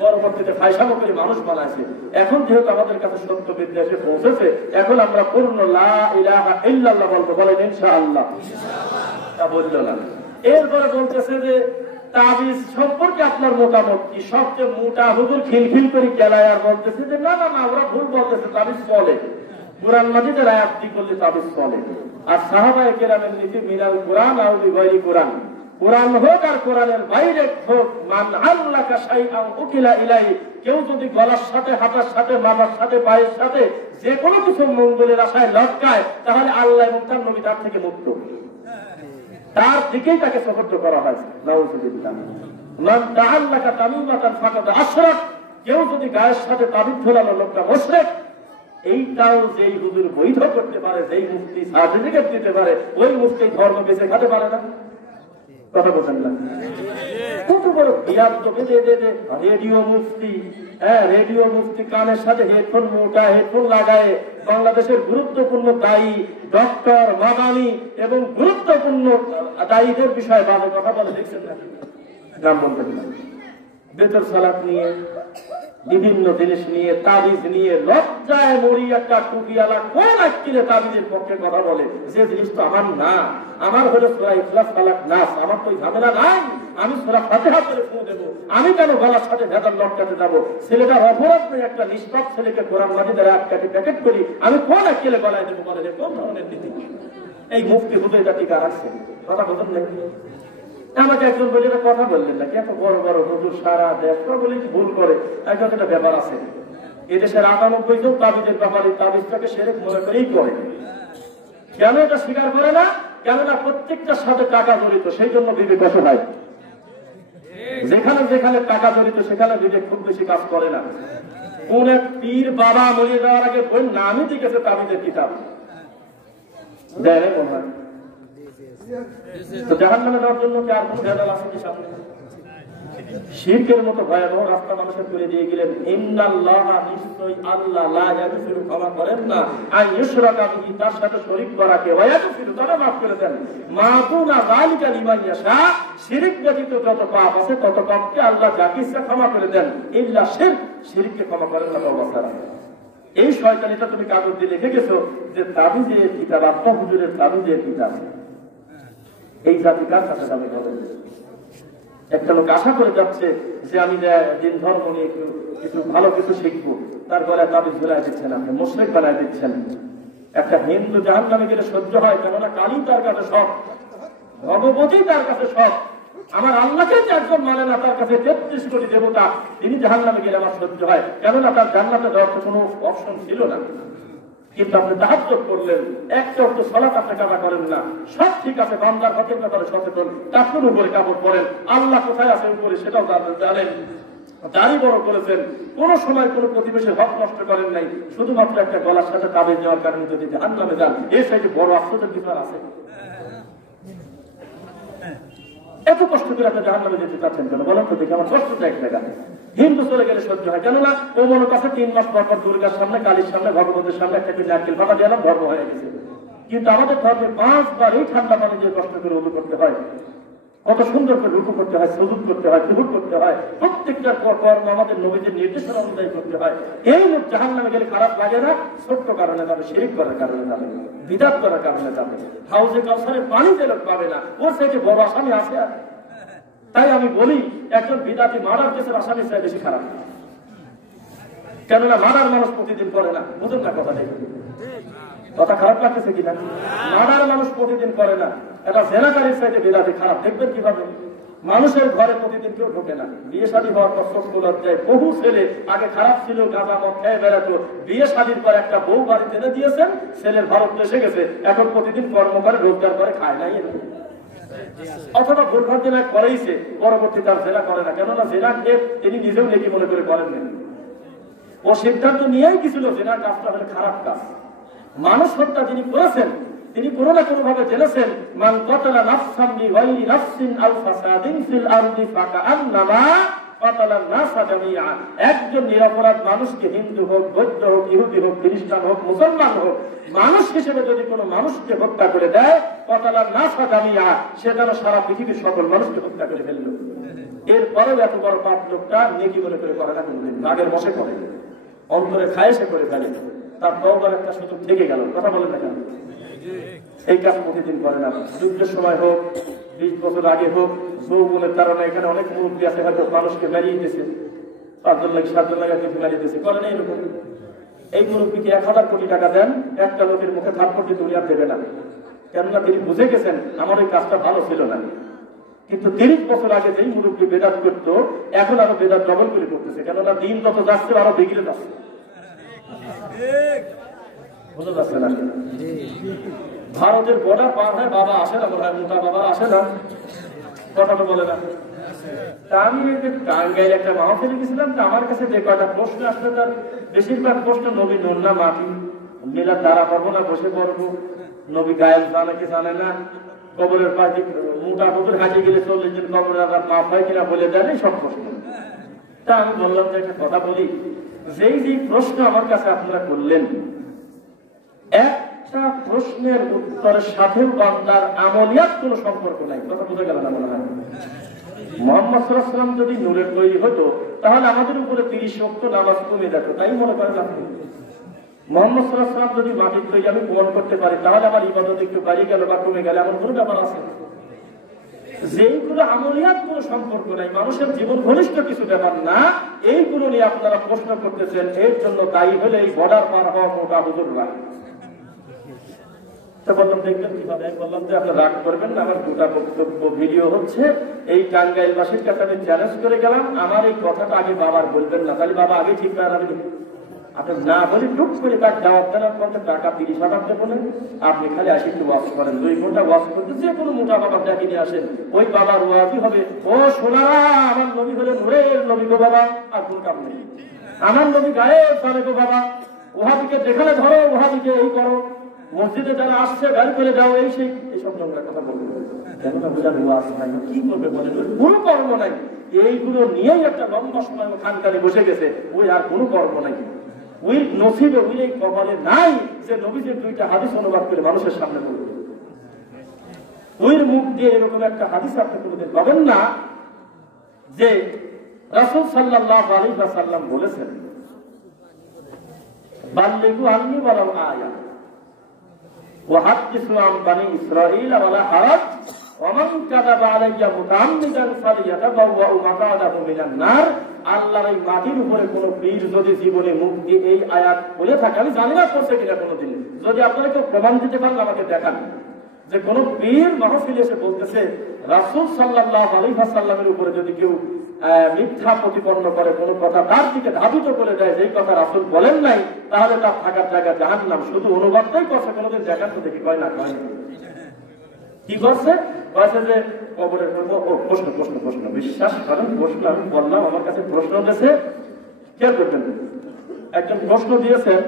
পরবর্তীতে ফায়সামো করে মানুষ বানাইছে। এখন যেহেতু আমাদের কাছে সত্য বিদ্যা এসে পৌঁছেছে, এখন আমরা পূর্ণ লা ইলাহা ইল্লাল্লাহ বলবো, বলেন ইনশাআল্লাহ। তা বলল না। এরপরে বলতেছে যে তাবিজ সম্পর্কে আপনার মতামত কি? সবচেয়ে মোটা হুজুর খিলখিল করে কেলায় আর বলতেছে যে না না না, ওরা ভুল বলতেছে, তাবিজ চলে। কুরআন মাজিদের আয়াত কি করলে তাবিজ চলে? আর সাহাবায়ে কেরামের নীতি মিনাল কুরআন আও বিগাইরি কুরআন, কুরআন হোক আর কোরআনের বাইরে হোক, মান আল্লাকা শাইআন উকিলা ইলাইহি, কেউ যদি গলার সাথে, হাতের সাথে, মাথার সাথে, পায়ের সাথে যে কোনো কিছু মঙ্গলের আশায় লটকায়, তাহলে আল্লাহ এবং তার নবী তার থেকে মুক্ত, তার দিকেই তাকে সফর্দ করা হয়। নাউযুবিল্লাহ। মান তাআল্লাকা তামিমাতান ফাকাদ আশরাক, কেউ যদি গায়ের সাথে তাবিজ ঝোলানো লোকটা মুশরিক। এইটাও যেই হুজুর বৈধ করতে পারে, যেই মুফতি সার্টিফিকেট দিতে পারে, ওই মুফতি ধর্ম বেঁচে খেতে পারে না। কথা বলছেন না? কত বড় বিয়াদ তো বেঁধে রেডিও মুফতি, হ্যাঁ রেডিও মুফতি কানের সাথে হেডফোন, মোটা হেডফোন লাগায় বাংলাদেশের গুরুত্বপূর্ণ দায়ী ডক্টর, মাদানি এবং গুরুত্বপূর্ণ দায়ীদের বিষয়ে বাজে কথা বলে, দেখছেন না? নাম বলবেন না। বেতর সালাত নিয়ে, বিভিন্ন জিনিস নিয়ে, তাবিজ নিয়ে, লক্ষ লজ্জায় মরি একটা টুপিওয়ালা কোন আক্কিলে তাবিজের পক্ষে কথা বলে, যে জিনিস তো আমার না। আমার হলো সূরা ইখলাস ফালাক নাস, আমার তো ঝামেলা নাই। আমি সূরা ফাতিহা পড়ে ফু দেব, আমি কেন গলার সাথে ভেদার লটকাতে যাব? ছেলেটার অপরাধ নেই, একটা নিষ্পাপ ছেলেকে কোরআন মাজিদের এক কাটি প্যাকেট করি, আমি কোন আক্কিলে গলায় দেবো? বলে যে কোন ধরনের নীতি? এই মুফতি হুজুর এটা টিকা রাখছে, কথা বলতেন নাকি? আমাকে একজন বলে কথা বললেন নাকি, এত বড় বড় হুজুর সারা দেশ বলে ভুল করে, একজন একটা ব্যাপার আছে। এদেশের ৯৮ জন তাবিজের ব্যাপারে তাবিজটাকে শিরক মনে করেই করে। কেন এটা স্বীকার করে না? কেননা প্রত্যেকটার সাথে টাকা জড়িত, সেই জন্য বিবেক অসহায়। যেখানে যেখানে টাকা জড়িত সেখানে বিবেক খুব বেশি কাজ করে না। কোন এক পীর বাবা মরিয়ে যাওয়ার আগে বই নামই দিয়েছে তাবিজের কিতাব, দেয় না মনে হয়। তো জাহান্নামে যাওয়ার জন্য কি আর কোনো ভেজাল আছে কি সামনে? শিরকের মতো ভয়াবহ রাস্তা মানুষের করে দিয়ে গেলেন। ইন্নাল্লাহা, নিশ্চয়ই আল্লাহ, লা ইয়াগফিরু, ক্ষমা করেন না, আন ইউশরাকা বিহি, তার সাথে শরীক করাকে, ওয়া ইয়াগফিরু, তারা মাফ করে দেন, মা দুনা যালিকা লিমান ইয়াশা, শিরক ব্যতীত যত পাপ আছে তত পাপকে আল্লাহ যাকে ইচ্ছা ক্ষমা করে দেন, ইল্লা শিরক, শিরককে ক্ষমা করেন না বাবা। এই শয়তানিটা তুমি কাগজ দিয়ে লিখে গেছো যে তাবিজের কিতাব, আব্বা হুজুরের তাবিজের কিতাব। এই জাতি কার কাছে যাবে? একটা লোক আশা করে যাচ্ছে যে আমি দিন ধর্ম নিয়ে কিছু ভালো কিছু শিখবো, তারপরে তাবিজ ঝুলাই দিচ্ছেন, আপনি মুশরিক বানায় দিচ্ছেন। একটা হিন্দু জাহান্নামে গেলে সহ্য হয়, কেননা কালী তার কাছে সব, ভগবতী তার কাছে সব। আমার আল্লাহকে যে একজন মানে না, তার কাছে ৩৩ কোটি দেবতা, তিনি জাহান্নামে গেলে আমার সহ্য হয়, কেননা তার জান্নাতে যাওয়ার কোনো অপশন ছিল না। কিন্তু আপনি তাহাজ্জুদ করলেন, একটা অর্থ সালাত আপনি কাজা করেন না, সব ঠিক আছে, বান্দার হকের ব্যাপারে সচেতন, তাকুর উপরে কাপড় পরেন, আল্লাহ কোথায় আছে উপরে সেটাও জানেন, দাড়ি বড় করেছেন, কোন সময় কোন প্রতিবেশীর হক নষ্ট করেন নাই, শুধুমাত্র একটা গলার সাথে তাবিজ নেওয়ার কারণে যদি জাহান্নামে যান, এর সাইডে বড় আশ্চর্যের বিষয় আছে? এত কষ্ট করে আপনি জাহান্নামে যেতে চাচ্ছেন কেন বলেন তো দেখি? আমার কষ্ট দেখ না। হিন্দু চলে গেলে সহ্য হয়, কেননা ও মনে কাছে ৩ মাস পর পর দুর্গার সামনে, কালীর সামনে, ভগবতের সামনে একটা নারকেল ফাটা দিলাম, ধর্ম হয়ে গেছে। কিন্তু আমাদের ধর্মে ৫ বার এই ঠান্ডা পানি দিয়ে কষ্ট করে উদু করতে হয়, কত সুন্দর করে রুকু করতে হয়, সুজুদ করতে হয়, সুজুদ করতে হয়, প্রত্যেকটা কর্ম আমাদের নবীদের নির্দেশনা অনুযায়ী করতে হয়। এই লোক জাহান্নামে গেলে খারাপ লাগে না? ছোট্ট কারণে যাবে, শিরক করার কারণে যাবে, বিদআত করার কারণে যাবে, হাউজে কাউসারের পানি যে লোক পাবে না, ওর সাথে বড় আসামি আছে। আর তাই আমি বলি, একজন বিদআতি মারার কেসের আসামি চাই বেশি খারাপ, কেননা মারার মানুষ প্রতিদিন করে না। বুঝুন না কথা নেই, কথা খারাপ লাগতেছে কিনা? মারার মানুষ প্রতিদিন করে না, এটা জেনাকারীর চাইতে বিদআতি খারাপ। দেখবেন কিভাবে? মানুষের ঘরে প্রতিদিন কেউ ঢোকে না, বিয়ে শাদী হওয়ার পর চোখ যায়। বহু ছেলে আগে খারাপ ছিল, গাঁজা মদ খেয়ে বেড়াতো, বিয়ে শাদীর পর একটা বউ বাড়িতে এনে দিয়েছেন, ছেলের ভারত এসে গেছে, এখন প্রতিদিন কর্ম করে, রোজগার করে, খায় নাই। অথবা ভুলভাল জেনা করেইছে, পরবর্তী তার জেনা করে না, কেননা জেনাকে তিনি নিজেও নেকি মনে করে করেন না। ও সিদ্ধান্ত নিয়েই গেছিল জেনার কাজটা হলে খারাপ কাজ। মানুষ হত্যা যিনি করেছেন, তিনি কোনো না কোনো ভাবে জেনেছেন, মান কাতালা নাফসান বিগাইরি নাফসিন আও ফাসাদিন ফিল আরদি ফাকাআন্নামা কাতালান নাসা জামিআ। একজন নিরপরাধ মানুষকে, হিন্দু হোক, বৌদ্ধ হোক, ইহুদি হোক, খ্রিস্টান হোক, মুসলমান হোক, মানুষ হিসেবে যদি কোনো মানুষকে হত্যা করে দেয়, কাতালান নাসা জামিআ, সে যেন সারা পৃথিবীর সকল মানুষকে হত্যা করে ফেলল। এরপরেও এত বড় পাপ লোকটা নেকি মনে করে করে না, কোনদিন নাগের বসে করে, অন্তরে খায় সে করে ফেলে, তার তওবার একটা সুযোগ থেকে গেল। কথা বলেন না কেন? এই কাজ প্রতিদিন করে না। যুদ্ধের সময় হোক, 20 বছর আগে হোক, যৌবনের কারণে এখানে অনেক মুরব্বী আছে, হয়তো মানুষকে বেরিয়ে দিতেছে, 5 জন লাগে 7 জন লাগে কিছু বেরিয়ে দিতেছে, করে না এরকম। এই মুরব্বীকে 1000 কোটি টাকা দেন, একটা লোকের মুখে থাপ্পড় দিয়ে দুনিয়া দেবে না, কেননা তিনি বুঝে গেছেন আমার এই কাজটা ভালো ছিল না। কিন্তু 30 বছর আগে যেই মুরব্বী বেদাত করতো, এখন আরো বেদাত ডবল করে করতেছে, কেননা দিন যত যাচ্ছে আরো বিগড়ে যাচ্ছে। বোঝা যাচ্ছে না? ভারতের বর্ডার পার হয় বাবা আসে না, মনে হয় মোটা বাবা আসে না, কথা তো বলে না। তা আমি টাঙ্গাইল একটা মাহফিলে গেছিলাম, তো আমার কাছে যে কয়টা প্রশ্ন আসলে তার বেশিরভাগ প্রশ্ন নবী নুন না মাটি, মিলাদ দ্বারা পাবো না বসে পড়বো, নবী গায়েব জানে কি জানে না, কবরের পাশে মোটা পুকুর হাজিয়ে গেলে 40 জন কবরের আঘাত মাফ হয় কিনা বলে দেন, সব প্রশ্ন। তা আমি বললাম যে একটা কথা বলি, যেই প্রশ্ন আমার কাছে আপনারা করলেন, একটা প্রশ্নের উত্তরের সাথে বান্দার আমলিয়াত কোনো সম্পর্ক নাই। কথা বুঝে গেল না? মনে হয় মুহাম্মদ সাল্লাল্লাহু আলাইহি ওয়াসাল্লাম যদি নূরের তৈরি হতো, তাহলে আমাদের উপরে 30 ওয়াক্ত নামাজ কমে যেত, তাই মনে করেন আপনি? মুহাম্মদ সাল্লাল্লাহু আলাইহি ওয়াসাল্লাম যদি মাটির তৈরি আমি প্রমাণ করতে পারি, তাহলে আমার ইবাদত একটু বাড়িয়ে গেল বা কমে গেল, এমন কোনো ব্যাপার আছে? যেইগুলো আমলিয়াত কোনো সম্পর্ক নাই, মানুষের জীবন ঘনিষ্ঠ কিছু ব্যাপার না, এইগুলো নিয়ে আপনারা প্রশ্ন করতেছেন, এর জন্য দায়ী হলে এই বর্ডার পার হওয়া মোটা হুজুররা। বললাম দেখবেন কিভাবে, বললাম যে আপনার রাগ করবেন না, আমার গোটা বক্তব্য ভিডিও হচ্ছে, এই টাঙ্গাইলবাসীর কাছে আমি চ্যালেঞ্জ করে গেলাম, আমার এই কথাটা আগে বাবার বলবেন না, তাহলে বাবা আগে ঠিক করে রাখবেন। আপনি না বলে টুক করে তার দাওয়াত দেওয়ার পথে টাকা 30,000 দেবো না, আপনি খালি আসি একটু ওয়াজ করেন, 2 ঘন্টা ওয়াজ করতে যে কোনো মোটা বাবা ডাকি নিয়ে আসেন, ওই বাবার ওয়াজই হবে, ও সোনারা আমার নবী হলেন নূরের নবী গো বাবা, আর কোন কাম নেই, আমার নবী গায়েব চলে গো বাবা, ওহাদিকে যেখানে ধরো ওহাদিকে এই করো, মসজিদে যারা আসছে গাড়ি করে যাও, এই সেই এইসব নোংরা কথা বলবে, কেন না বোঝার ওয়াজ নাই, কি করবে বলেন, কোনো কর্ম নাই, এইগুলো নিয়েই একটা লম্বা সময় খানকানি বসে গেছে, ওই আর কোনো কর্ম নাই, ওই নসিবে ওই এই কপালে নাই যে নবীজির 2টা হাদিস অনুবাদ করে মানুষের সামনে বলবে। ওই মুখ দিয়ে এরকম একটা হাদিস আপনি কোনোদিন পাবেন না যে রাসূল সাল্লাল্লাহু আলাইহি ওয়াসাল্লাম বলেছেন, বাল্লিগু আন্নী ওয়ালাউ আয়া ওয়া হাদিসু আন বানি ইসরাঈল ওয়ালা হারাজ ওয়া মান কাযাবা আলাইয়া মুতাআম্মিদান ফালিয়াতাবাওয়া মাকাদাহু মিনান নার। আল্লাহর এই মাটির উপরে কোন পীর যদি জীবনে মুখ দিয়ে এই আয়াত বলে থাকে, আমি জানি না করছে কিনা কোনোদিন, যদি আপনারা কেউ প্রমাণ দিতে পারেন আমাকে দেখান যে কোন পীর মাহফিলে এসে বলতেছে রাসূল সাল্লাল্লাহু আলাইহি ওয়াসাল্লামের উপরে যদি কেউ মিথ্যা প্রতিপন্ন করে, কোন কথা তার দিকে ধাবিত করে দেয় যেই কথা রাসূল বলেন নাই, তাহলে তার থাকার জায়গা জাহান্নাম। শুধু অনুবাদটাই করছে, কোনোদিন দেখান তো দেখি, কয় না কয় না কি করছে, কয়েছে যে কবরের প্রশ্ন প্রশ্ন প্রশ্ন, বিশ্বাস করেন প্রশ্ন, আমি বললাম আমার কাছে প্রশ্ন দিয়েছে, কে করবেন, একজন প্রশ্ন দিয়েছেন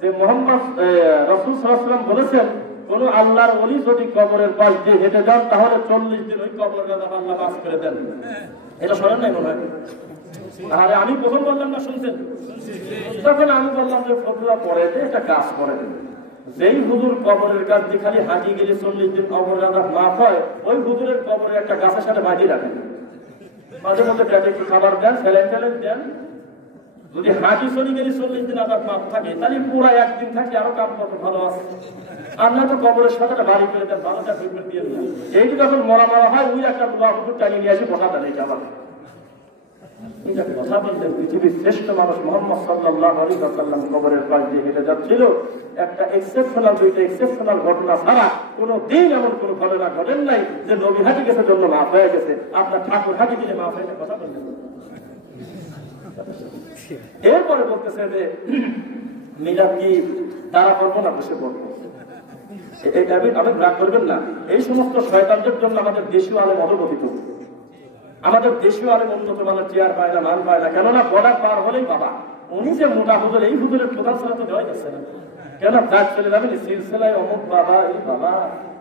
যে মোহাম্মদ রাসূল সাল্লাল্লাহু আলাইহি ওয়াসাল্লাম বলেছেন কোন আল্লাহর ওলি যদি কবরের পাশ দিয়ে হেঁটে যান তাহলে 40 দিন ওই কবরের আযাব আল্লাহ মাফ করে দেন। এটা শোনেন নাই মনে হয়? আরে আমি প্রথম বললাম না, শুনছেন? তখন আমি বললাম যে ফতোয়া পড়ে দে, একটা কাজ করে দেন, যেই হুজুর কবরের কাছ দিয়ে খালি হাঁটি গেলে 40 দিন কবরের আযাব মাফ হয়, ওই হুজুরের কবরে একটা গাছের সাথে বাঁধিয়ে রাখেন, মাঝে মধ্যে পেটে একটু খাবার দেন, স্যালাইন ট্যালাইন দেন, যদি হাঁটি চলে গেলে 40 দিন আযাব মাফ থাকে, তাহলে পুরা একদিন থাকে, আরো কাম কত ভালো আছে। আর না তো কবরের সাথে বাড়ি করে দেন, ভালোটা ফিরবে দিয়ে দেন, এইটি যখন মরা মরা হয় ওই একটা হুজুর টানিয়ে নিয়ে আসে বসা দেন, এইটা আবার এটা কথা বলতেন। পৃথিবীর শ্রেষ্ঠ মানুষ মুহাম্মদ সাল্লাল্লাহু আলাইহি ওয়াসাল্লাম কবরের পাশ দিয়ে হেঁটে যাচ্ছিল, একটা এক্সেপশনাল, 2টা এক্সেপশনাল ঘটনা ছাড়া কোনো দিন এমন কোনো ঘটনা ঘটেন নাই যে নবী হাঁটি গেছে জন্য মাফ হয়ে গেছে, আপনার ঠাকুর হাঁটি দিলে মাফ হয়ে কথা বলতেন। এরপরে বলতেছে যে মিলাদ কি তারা করবো না বসে পড়বো, আমি রাগ করবেন না, এই সমস্ত শয়তানদের জন্য আমাদের দেশীয় আলেম অবগঠিত, আমাদের দেশীয় আলেম উন্নত মানের চেয়ার পায় না, মান পায় না, কেননা বর্ডার পার হলেই বাবা, উনি যে মোটা হুজুর, এই হুজুরের প্রধান ছাড়া তো দেওয়া যাচ্ছে না, কেন দাগ চলে যাবেন সিলসিলায় অমুক বাবা, এই বাবা,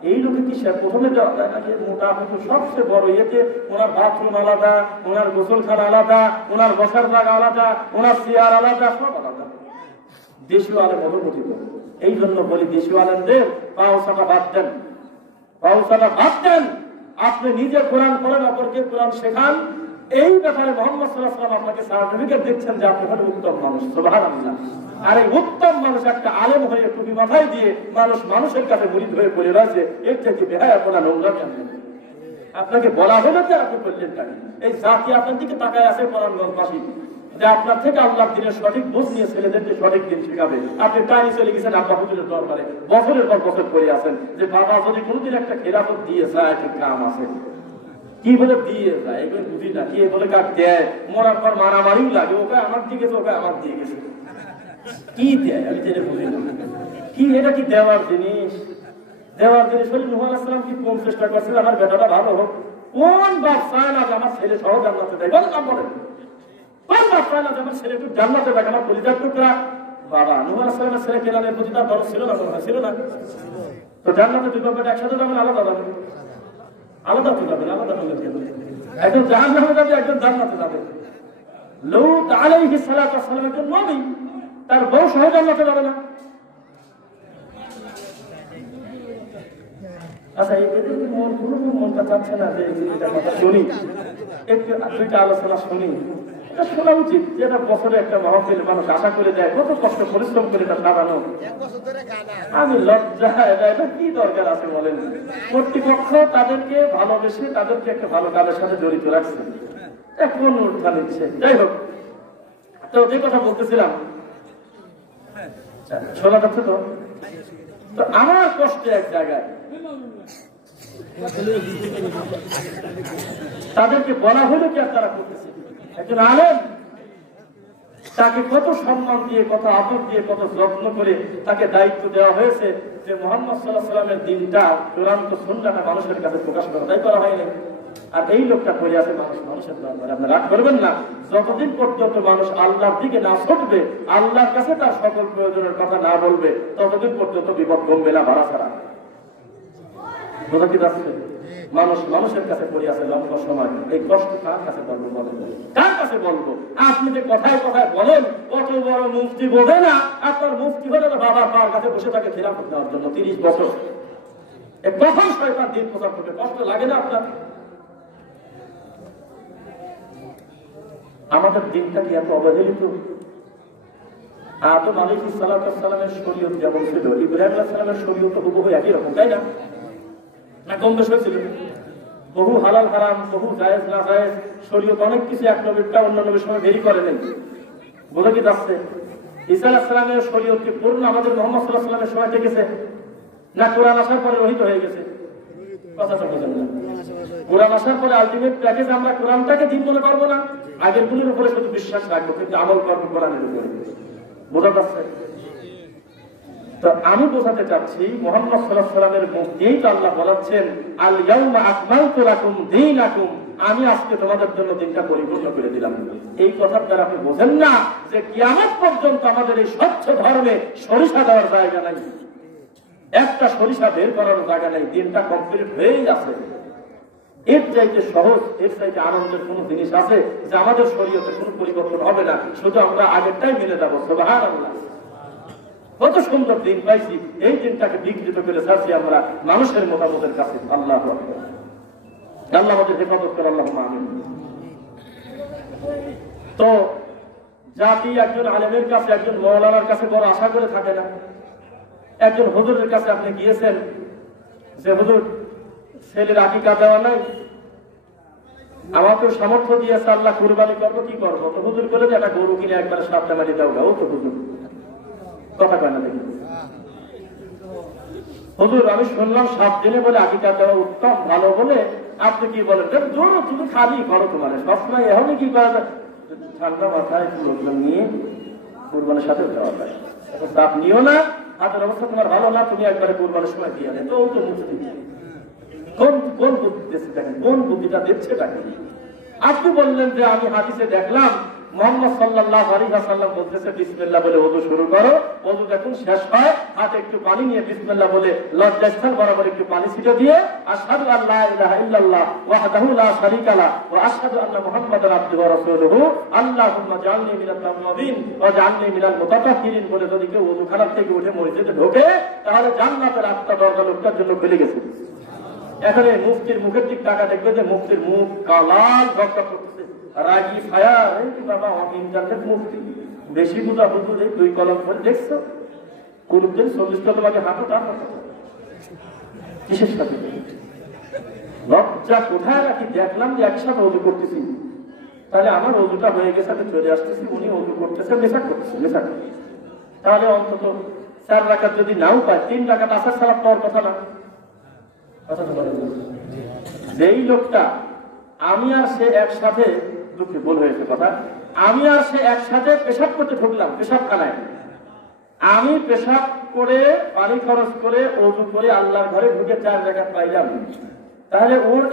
এই লোকে কি সে প্রথমে দেওয়া যায় নাকি? মোটা হুজুর সবচেয়ে বড়, ইয়েতে ওনার বাথরুম আলাদা, ওনার গোসলখানা আলাদা, ওনার বসার জায়গা আলাদা, ওনার চেয়ার আলাদা, সব আলাদা, দেশীয় আলেম অবগঠিত। এই জন্য বলি দেশীয় আলেমদের পাওসাটা বাদ দেন, পাওসাটা বাদ দেন, আপনি নিজে কোরআন পড়েন, অপরকে কোরআন শেখান, এই ব্যাপারে মুহাম্মদ সাল্লাল্লাহু আলাইহি ওয়াসাল্লাম আপনাকে সার্টিফিকেট দিচ্ছেন যে আপনি হলেন উত্তম মানুষ। সুবহানাল্লাহ। আর এই উত্তম মানুষ একটা আলেম হয়ে টুপি মাথায় দিয়ে মানুষের কাছে মুরিদ হয়ে পড়ে রয়েছে, এর থেকে বেহায়াপনা নোংরামি আপনাকে বলা হলো যে আপনি করলেন তাই। এই জাতি আপনার দিকে তাকায় আছে কোরআনগঞ্জবাসী, যে আপনার থেকে আল্লাহ দিনের সঠিক বুঝ নিয়ে ছেলেদেরকে সঠিক দিন শেখাবে, আপনি টাইম চলে গেছেন আব্বা হুজুরের দরবারে, বছরের পর বছর করে আছেন যে বাবা যদি কোনোদিন একটা খেলাফত দিয়ে যায়, একটা কাম আছে, কি বলে দিয়ে যায় এগুলো বুঝি না, কি বলে কাক দেয়, মরার পর মারামারিও লাগে, ওকে আমার দিয়ে গেছে, ওকে আমার দিয়ে গেছে, কি দেয় আমি জেনে বুঝি না, কি এটা কি দেওয়ার জিনিস? দেওয়ার জিনিস হলে নূহ আলাইহিস সালাম কি কোন চেষ্টা করছিল আমার বেটাটা ভালো হোক? কোন বাপ চায় না যে আমার ছেলে সহ জান্নাতে দেয়? বলেন না, বলেন কোন বাপ চায় না যে আমার ছেলে একটু জান্নাতে দেয়, আমার কলিজার টুকরা বাবা? নূহ আলাইহিস সালামের ছেলে কেনানের প্রতি তার দরদ ছিল না? ছিল না? তো জান্নাতে দুই বাপ একসাথে যাবেন, আলাদা যাবেন? আলাদা তো যাবেন, আলাদা হলেন কেন? একজন জাহান্নামে যাবে, একজন জান্নাতে যাবে। লূত আলাইহিস সালাতু ওয়াস সালাম একজন নবী, তার বউ সহ জান্নাতে যাবে না? আচ্ছা, এদের মনটা চাচ্ছে না যে এটা কথা শুনি, একটু 2টা আলোচনা শুনি, শোনা উচিত যে এটা বছরে একটা মাহফিল মানুষ আশা করে দেয়, কত কষ্ট পরিশ্রম করে এটা সাজানো। আমি লজ্জা, এটা কি দরকার আছে বলেন? কর্তৃপক্ষ তাদেরকে ভালোবেসে তাদেরকে একটা ভালো কাজের সাথে জড়িত রাখছে, কোন উত্থান নিচ্ছে। যাই হোক, তো যে কথা বলতেছিলাম শোনা যাচ্ছে তো? তো আমার কষ্টে এক জায়গায় তাদেরকে বলা হলো কি আর তারা করতেছে। একজন আলেম, তাকে কত সম্মান দিয়ে, কত আদর দিয়ে, কত যত্ন করে তাকে দায়িত্ব দেওয়া হয়েছে যে মুহাম্মদ সাল্লাল্লাহু আলাইহি ওয়াসাল্লামের দিনটা, চূড়ান্ত সুন্নাহটা মানুষের কাছে প্রকাশ করা, তাই করা হয়নি। আর এই লোকটা পড়ে আছে মানুষের দরবারে। আপনি রাগ করবেন না, যতদিন পর্যন্ত মানুষ আল্লাহর দিকে না ছুটবে, আল্লাহর কাছে তার সকল প্রয়োজনের কথা না বলবে, ততদিন পর্যন্ত বিপদ কমবে না, বাড়া ছাড়া। বোঝা কি যাচ্ছে? মানুষ মানুষের কাছে পড়ে আছে লম্বা সময়, এই কষ্ট কার কাছে বলবো? কার কাছে বলবো? আপনি যে কথায় কথায় বলেন কত বড় মুফতি বোঝে না, আপনার মুফতি হলে বাবা পার কাছে বসে থাকে খেলাফত দেওয়ার জন্য 30 বছর। কখন শয়তান দিন প্রচার করবে? কষ্ট লাগে না আপনার? আমাদের দিনটা কি এত অবহেলিত? আদম আলাইহিস সালামের শরীয়ত যেমন ছিল, ইব্রাহিম আলাইহিস সালামের শরীয়ত হুবহু একই রকম, তাই না? না কম বেশ হয়েছিল? বহু হালাল হারাম, বহু জায়েজ না জায়েজ, শরীয়ত অনেক কিছু এক নবীরটা অন্য নবীর সময় দেরি করে নেই। বোঝা কি যাচ্ছে? ঈসা আলাইহিস সালামের শরীয়ত কি পূর্ণ আমাদের মুহাম্মদ সাল্লাল্লাহু আলাইহি ওয়াসাল্লামের সময় থেকেছে, না কোরআন আসার পরে রহিত হয়ে গেছে? কথাটা বুঝেন না? কোরআন আসার পরে আলটিমেট প্যাকেজ আমরা কোরআনটাকে দিন মনে করবো না, আগের গুলির উপরে শুধু বিশ্বাস রাখবো, কিন্তু আমল করবো কোরআনের উপরে। বোঝা যাচ্ছে? তো আমি বোঝাতে চাচ্ছি মুহাম্মদ সাল্লাল্লাহু আলাইহি ওয়াসাল্লামের মুখ দিয়েই তো আল্লাহ বলেছেন, আল ইয়াউমা আকমালতু লাকুম দীনাকুম, আমি আজকে তোমাদের জন্য দিনটা পরিপূর্ণ করে দিলাম। এই কথার দ্বারা আপনি বোঝেন না যে কিয়ামত পর্যন্ত আমাদের এই স্বচ্ছ ধর্মে সরিষা দেওয়ার জায়গা নাই, একটা সরিষা বের করার জায়গা নেই, দিনটা কমপ্লিট হয়েই আছে। এর চাইতে সহজ, এর চাইতে আনন্দের কোন জিনিস আছে যে আমাদের শরীয়তে কোনো পরিবর্তন হবে না, শুধু আমরা আগেরটাই মিলে যাবো। সুবহানাল্লাহ, কত সুন্দর দিন পাইছি, এই দিনটাকে বিকৃত করে ছাড়ছি আমরা মানুষের মতামতের কাছে। আল্লাহু আকবার, আল্লাহ আমাদের হেফাজত করে, আল্লাহুম্মা আমিন। তো জাতি একজন আলেমের কাছে, একজন মাওলানার কাছে বড় আশা করে থাকে না। একজন হুজুরের কাছে আপনি গিয়েছেন যে হুজুর ছেলের আকিকা দেওয়া নাই, আমাকে সামর্থ্য দিয়েছে, আল্লাহ কুরবানি করবো, কি করবো? তো হুজুর বলে যে একটা গরু কিনে একবার সাতটা মারি দাও গা। ও তো হুজুর কথা কয় না দেখি, হুজুর আমি শুনলাম 7 দিনে বলে আকিকা দেওয়া উত্তম ভালো বলে, আপনি কি বলেন? জোর তুমি খালি করো, তোমার সবসময় এখনই কি করা যায়? ঠান্ডা মাথায় লোকজন নিয়ে কুরবানির সাথে দেওয়া যায়, চাপ নিও না, হাতের অবস্থা তোমার ভালো না, তুমি একবারে কুরবানির সময় দিয়ে দেয়। তো ও তো মুফতি, কোন বুদ্ধি দিচ্ছে দেখেন, কোন বুদ্ধিটা দিচ্ছে তাকে? আপনি বললেন যে আমি হাদিসে দেখলাম মুহাম্মদ সাল্লাল্লাহু আলাইহি ওয়াসাল্লাম বলতেছে বিসমিল্লাহ বলে ওযু শুরু করো, ওযু যখন শেষ হয় হাতে একটু পানি নিয়ে বিসমিল্লাহ বলে লজ্জাস্থান বরাবর একটু পানি ছিটে দিয়ে আশহাদু আল্লা ইলাহা ইল্লাল্লাহ ওয়াহদাহু লা শারীকা লাহু ওয়া আশহাদু আন্না মুহাম্মাদান আবদুহু ওয়া রাসূলুহু আল্লাহুম্মা জাআলনি মিনাত তাওয়াবিন ওয়া জাআলনি মিনাল মুতাতাহহিরিন বলে যদি কেউ ওযু খানার থেকে উঠে মসজিদে ঢোকে, তাহলে জান্নাতের 8টা দরজা লোকটার জন্য খুলে গেছে। এখানে মুফতির মুখের দিক টাকা দেখবে যে মুফতির মুখ কালাল ঝকঝক করতেছে, রাগি ছায়া। বাবা ইন্টারনেট মুফতি বেশি বুঝা হুজুর, 2 কলম করে দেখছো, কোনদিন 40 কলম আগে হাঁটো, তার কিসের সাথে লজ্জা কোথায় রাখি? দেখলাম যে একসাথে ওযু করতেছি, তাহলে আমার ওযুটা হয়ে গেছে, আমি চলে আসতেছি, উনি ওযু করতেছে, মেশাক করতেছে, মেশাক। তাহলে অন্তত 4 রাকাত যদি নাও পায়, 3 রাকাত আসার সালাত পাওয়ার কথা না? যেই লোকটা আমি আর সে একসাথে, দুঃখে ভুল হয়েছে কথা, আমি আর সে একসাথে পেশাব করতে ঢুকলাম পেশাবখানায়, আমি পেশাব করে পানি খরচ করে ওযু করে আল্লাহর ঘরে ঢুকে 4 রাকাত পাইলাম, তাহলে ওর